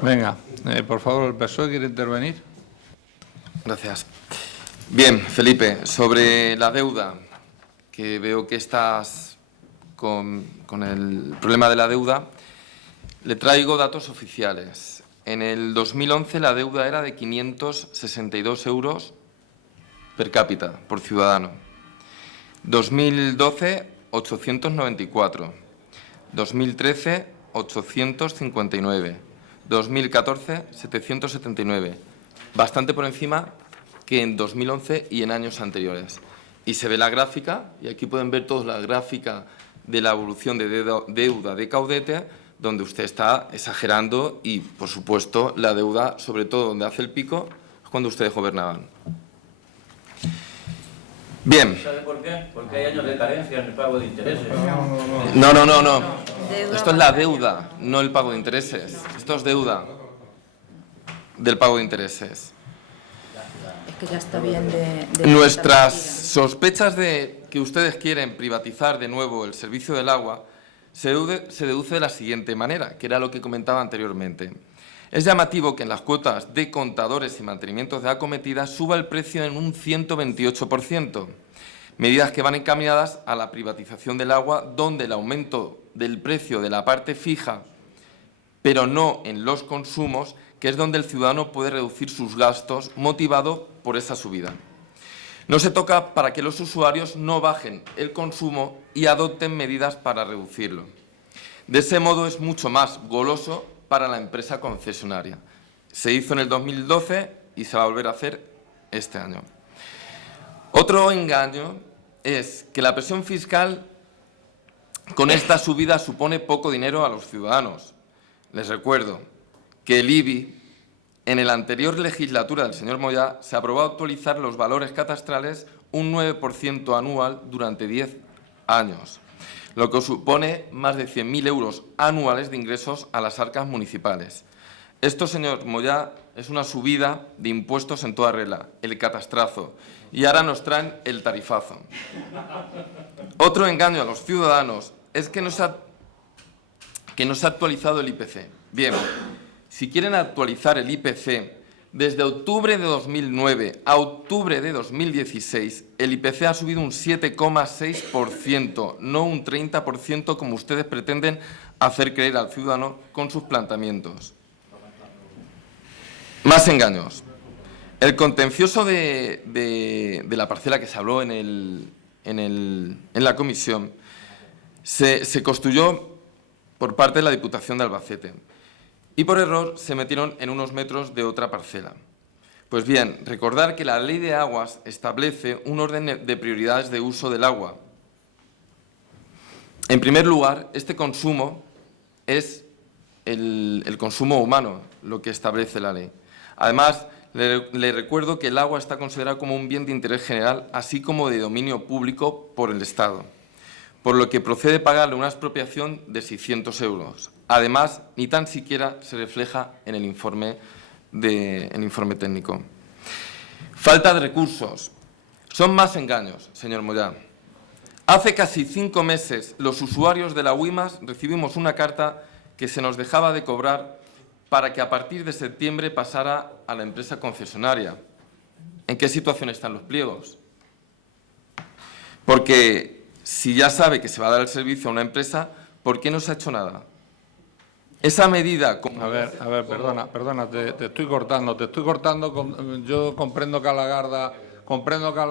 Venga, por favor, el PSOE quiere intervenir. Gracias. Bien, Felipe, sobre la deuda, que veo que estás con el problema de la deuda, le traigo datos oficiales. En el 2011 la deuda era de 562 euros per cápita, por ciudadano. 2012, 894. 2013, 859. 2014, 779. Bastante por encima que en 2011 y en años anteriores. Y se ve la gráfica, y aquí pueden ver todos la gráfica de la evolución de deuda de Caudete, donde usted está exagerando y, por supuesto, la deuda, sobre todo donde hace el pico, es cuando ustedes gobernaban. Bien. ¿Sabe por qué? Porque hay años de carencia en el pago de intereses. No. Esto es la deuda, no el pago de intereses. Esto es deuda del pago de intereses. Es que ya está bien de Nuestras sospechas de que ustedes quieren privatizar de nuevo el servicio del agua se deduce de la siguiente manera, que era lo que comentaba anteriormente. Es llamativo que en las cuotas de contadores y mantenimientos de acometidas suba el precio en un 128%, medidas que van encaminadas a la privatización del agua, donde el aumento del precio de la parte fija pero no en los consumos, que es donde el ciudadano puede reducir sus gastos motivado por esa subida. No se toca para que los usuarios no bajen el consumo y adopten medidas para reducirlo. De ese modo es mucho más goloso para la empresa concesionaria. Se hizo en el 2012 y se va a volver a hacer este año. Otro engaño es que la presión fiscal con esta subida supone poco dinero a los ciudadanos. Les recuerdo que el IBI, en la anterior legislatura del señor Moyá, se aprobó actualizar los valores catastrales un 9% anual durante 10 años, lo que supone más de 100.000 euros anuales de ingresos a las arcas municipales. Esto, señor Moyá, es una subida de impuestos en toda regla, el catastrazo, y ahora nos traen el tarifazo. Otro engaño a los ciudadanos es que no se ha actualizado el IPC. Bien, si quieren actualizar el IPC, desde octubre de 2009 a octubre de 2016, el IPC ha subido un 7,6%, no un 30% como ustedes pretenden hacer creer al ciudadano con sus planteamientos. Más engaños. El contencioso de la parcela que se habló en la comisión se construyó por parte de la Diputación de Albacete y por error se metieron en unos metros de otra parcela. Pues bien, recordar que la Ley de Aguas establece un orden de prioridades de uso del agua. En primer lugar, este consumo es el consumo humano, lo que establece la ley. Además, le recuerdo que el agua está considerada como un bien de interés general, así como de dominio público por el Estado, por lo que procede pagarle una expropiación de 600 euros. Además, ni tan siquiera se refleja en el informe técnico. Falta de recursos. Son más engaños, señor Moyá. Hace casi 5 meses, los usuarios de la UIMAS recibimos una carta que se nos dejaba de cobrar para que a partir de septiembre pasara a la empresa concesionaria. ¿En qué situación están los pliegos? Porque si ya sabe que se va a dar el servicio a una empresa, ¿por qué no se ha hecho nada? Esa medida... A ver, perdona, te estoy cortando. Yo comprendo que a la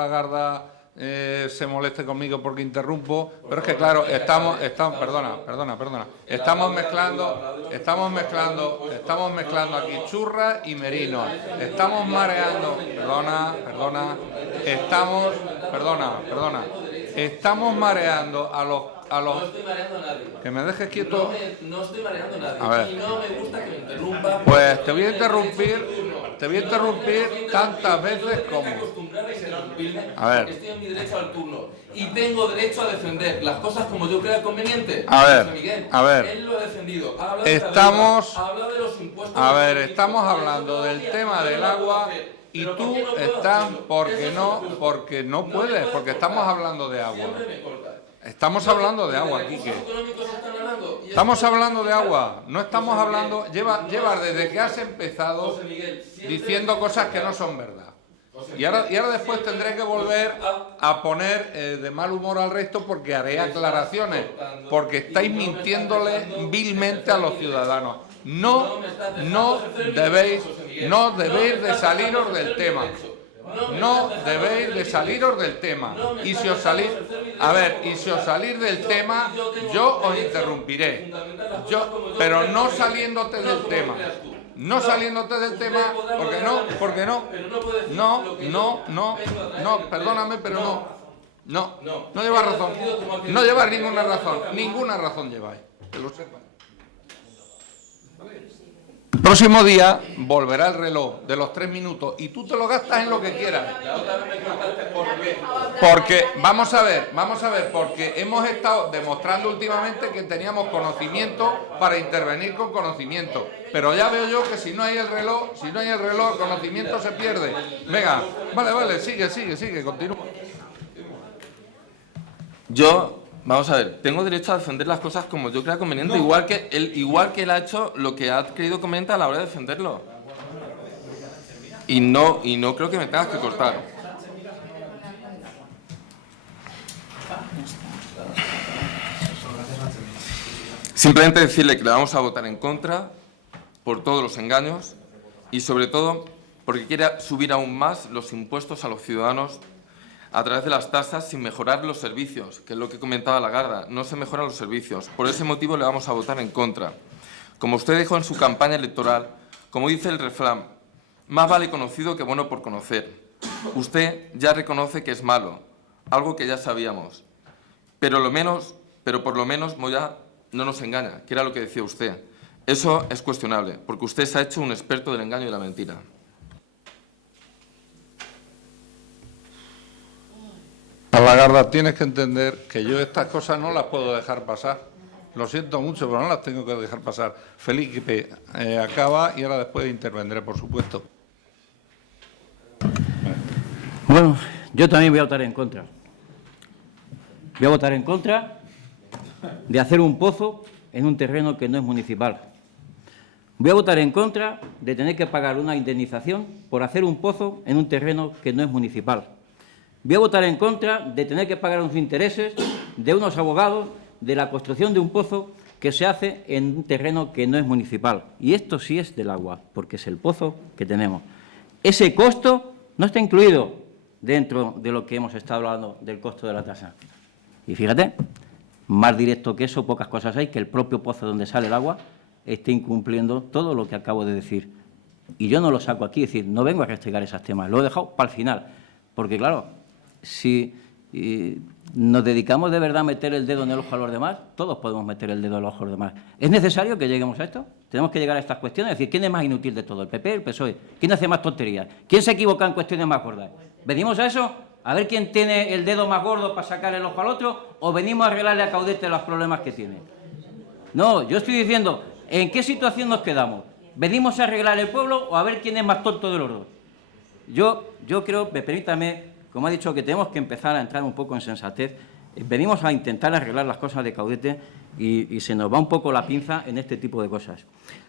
Garda se moleste conmigo porque interrumpo, pero es que claro, estamos mezclando aquí churras y merinos, estamos mareando, estamos mareando a los No estoy mareando a nadie. Que me dejes quieto. No estoy mareando a nadie. A ver. Y no me gusta que me interrumpa. Pues te voy a interrumpir tantas veces como... A ver. Estoy en mi derecho al turno y tengo derecho a defender las cosas como yo crea conveniente. A ver, José Miguel, a ver. Él lo ha defendido. Habla Estamos... habla de los impuestos. A ver, estamos hablando del tema del agua y tú estás porque no puedes, porque estamos hablando de agua. Estamos hablando de agua, Quique. Estamos hablando de agua, no estamos hablando... Llevas desde que has empezado diciendo cosas que no son verdad. Y ahora después tendré que volver a poner de mal humor al resto porque haré aclaraciones, porque estáis mintiéndole vilmente a los ciudadanos. No debéis de saliros del tema. No debéis de saliros del tema. Y si os salís, del tema, yo os interrumpiré. Pero no saliéndote del tema. No saliéndote del tema, porque no, perdóname, pero no llevas razón. No llevas ninguna razón lleváis. Que lo sepas. Próximo día volverá el reloj de los 3 minutos y tú te lo gastas en lo que quieras. Porque, vamos a ver, porque hemos estado demostrando últimamente que teníamos conocimiento para intervenir con conocimiento. Pero ya veo yo que si no hay el reloj, el conocimiento se pierde. Venga, vale, sigue, continúa. Vamos a ver, tengo derecho a defender las cosas como yo crea conveniente, igual que él ha hecho lo que ha creído conveniente a la hora de defenderlo. Y no creo que me tengas que cortar. Simplemente decirle que le vamos a votar en contra por todos los engaños y, sobre todo, porque quiere subir aún más los impuestos a los ciudadanos a través de las tasas sin mejorar los servicios, que es lo que comentaba Lagarda. No se mejoran los servicios. Por ese motivo le vamos a votar en contra. Como usted dijo en su campaña electoral, como dice el refrán, más vale conocido que bueno por conocer. Usted ya reconoce que es malo, algo que ya sabíamos. Pero por lo menos Moya no nos engaña, que era lo que decía usted. Eso es cuestionable, porque usted se ha hecho un experto del engaño y la mentira. Lagarda, tienes que entender que yo estas cosas no las puedo dejar pasar. Lo siento mucho, pero no las tengo que dejar pasar. Felipe, acaba y ahora después intervendré, por supuesto. Bueno, yo también voy a votar en contra. Voy a votar en contra de hacer un pozo en un terreno que no es municipal. Voy a votar en contra de tener que pagar una indemnización por hacer un pozo en un terreno que no es municipal. Voy a votar en contra de tener que pagar unos intereses de unos abogados de la construcción de un pozo que se hace en un terreno que no es municipal. Y esto sí es del agua, porque es el pozo que tenemos. Ese costo no está incluido dentro de lo que hemos estado hablando del costo de la tasa. Y fíjate, más directo que eso, pocas cosas hay, que el propio pozo donde sale el agua esté incumpliendo todo lo que acabo de decir. Y yo no lo saco aquí, es decir, no vengo a restregar esos temas, lo he dejado para el final. Porque, claro, si nos dedicamos de verdad a meter el dedo en el ojo a los demás, todos podemos meter el dedo en el ojo a los demás. ¿Es necesario que lleguemos a esto? Tenemos que llegar a estas cuestiones. Es decir, ¿quién es más inútil de todo? ¿El PP, el PSOE? ¿Quién hace más tonterías? ¿Quién se equivoca en cuestiones más gordas? ¿Venimos a eso? ¿A ver quién tiene el dedo más gordo para sacar el ojo al otro? ¿O venimos a arreglarle a Caudete los problemas que tiene? No, yo estoy diciendo, ¿en qué situación nos quedamos? ¿Venimos a arreglar el pueblo o a ver quién es más tonto de los dos? Yo creo, permítame, como ha dicho, que tenemos que empezar a entrar un poco en sensatez. Venimos a intentar arreglar las cosas de Caudete y se nos va un poco la pinza en este tipo de cosas.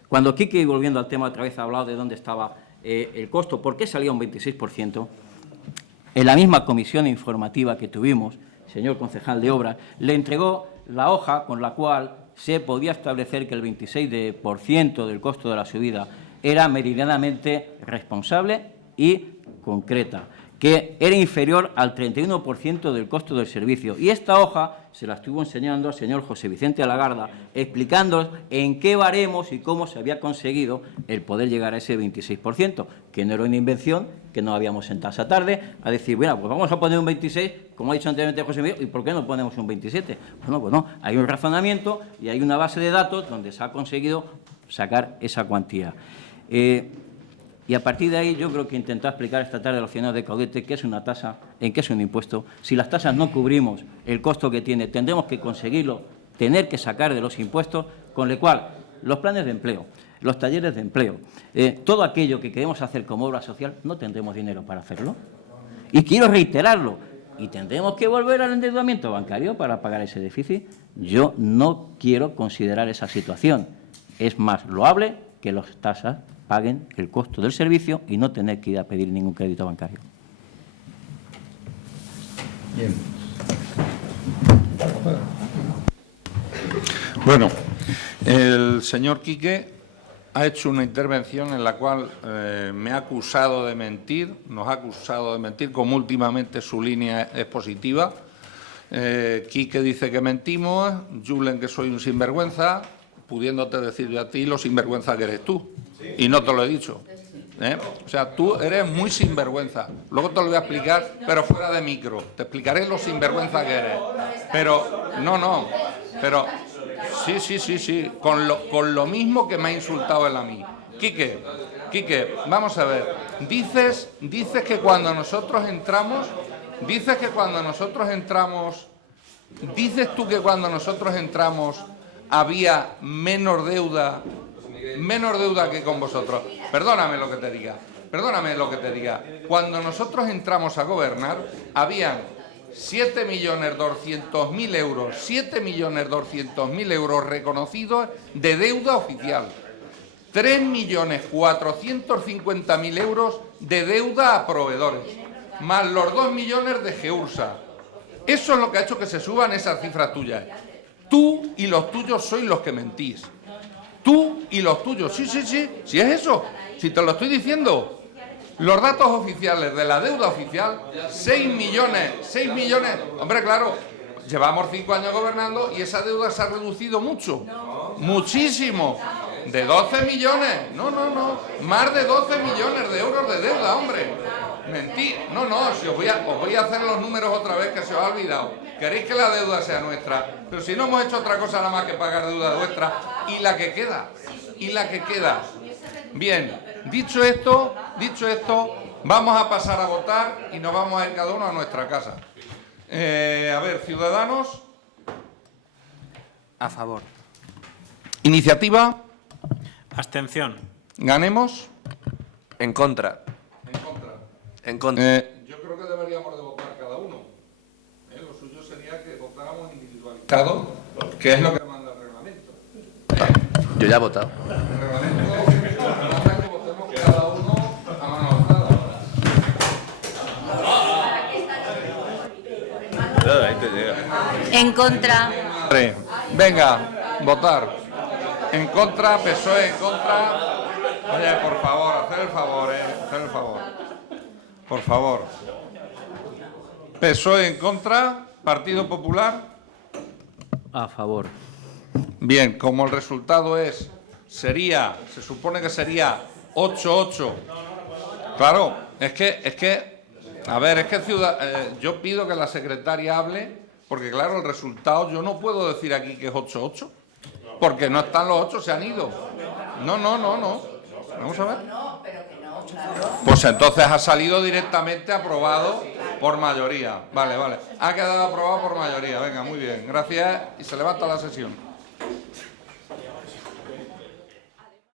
Cuando Quique, volviendo al tema otra vez, ha hablado de dónde estaba el costo, ¿por qué salía un 26%? En la misma comisión informativa que tuvimos, el señor concejal de Obras le entregó la hoja con la cual se podía establecer que el 26% del costo de la subida era meridianamente responsable y concreta, que era inferior al 31% del costo del servicio. Y esta hoja se la estuvo enseñando al señor José Vicente Lagarda, explicándonos en qué baremos y cómo se había conseguido el poder llegar a ese 26%, que no era una invención, que no habíamos sentado esa tarde a decir, bueno, pues vamos a poner un 26, como ha dicho anteriormente José Miguel, ¿y por qué no ponemos un 27? Bueno, pues no, hay un razonamiento y hay una base de datos donde se ha conseguido sacar esa cuantía. Y a partir de ahí yo creo que intentar explicar esta tarde a los ciudadanos de Caudete qué es una tasa, en qué es un impuesto. Si las tasas no cubrimos el costo que tiene, tendremos que conseguirlo, tener que sacar de los impuestos, con lo cual los planes de empleo, los talleres de empleo, todo aquello que queremos hacer como obra social, no tendremos dinero para hacerlo. Y quiero reiterarlo, y tendremos que volver al endeudamiento bancario para pagar ese déficit. Yo no quiero considerar esa situación. Es más loable que las tasas paguen el costo del servicio y no tener que ir a pedir ningún crédito bancario. Bien. Bueno, el señor Quique ha hecho una intervención en la cual me ha acusado de mentir, nos ha acusado de mentir, como últimamente su línea expositiva. Quique dice que mentimos, Julen que soy un sinvergüenza, pudiéndote decir yo a ti lo sinvergüenza que eres tú. Y no te lo he dicho. O sea, tú eres muy sinvergüenza. Luego te lo voy a explicar, pero fuera de micro. Te explicaré lo sinvergüenza que eres. Pero, no. Pero, sí. Con lo mismo que me ha insultado él a mí. Quique, vamos a ver. Dices que cuando nosotros entramos... Dices tú que cuando nosotros entramos había menos deuda que con vosotros. Perdóname lo que te diga. Cuando nosotros entramos a gobernar, habían 7.200.000 euros, 7.200.000 euros reconocidos de deuda oficial, 3.450.000 euros de deuda a proveedores, más los 2 millones de GEURSA. Eso es lo que ha hecho que se suban esas cifras tuyas. Tú y los tuyos sois los que mentís. Tú y los tuyos. Sí, sí, sí, si es eso, si te lo estoy diciendo. Los datos oficiales de la deuda oficial, 6 millones, hombre, claro, llevamos 5 años gobernando y esa deuda se ha reducido mucho, muchísimo, de 12 millones, no, más de 12 millones de euros de deuda, hombre. Mentí, no, si os voy a hacer los números otra vez que se os ha olvidado. Queréis que la deuda sea nuestra, pero si no hemos hecho otra cosa nada más que pagar deuda nuestra y la que queda. Bien, dicho esto, vamos a pasar a votar y nos vamos a ir cada uno a nuestra casa. A ver, Ciudadanos. A favor. Iniciativa. Abstención. Ganemos. En contra. En contra. Yo creo que deberíamos de votar cada uno. Lo suyo sería que votáramos individualizado, que es lo que manda el reglamento. Yo ya he votado. El reglamento manda que votemos cada uno a mano alzada. En contra. Venga, votar. En contra, PSOE en contra. Oye, por favor, hacer el favor, hacer el favor. Por favor. PSOE en contra, Partido Popular. A favor. Bien, como el resultado se supone que sería 8-8. Claro, es que yo pido que la secretaria hable, porque claro, el resultado, yo no puedo decir aquí que es 8-8, porque no están los 8, se han ido. No. Vamos a ver. Pues entonces ha salido directamente aprobado por mayoría. Vale. Ha quedado aprobado por mayoría. Venga, muy bien. Gracias y se levanta la sesión.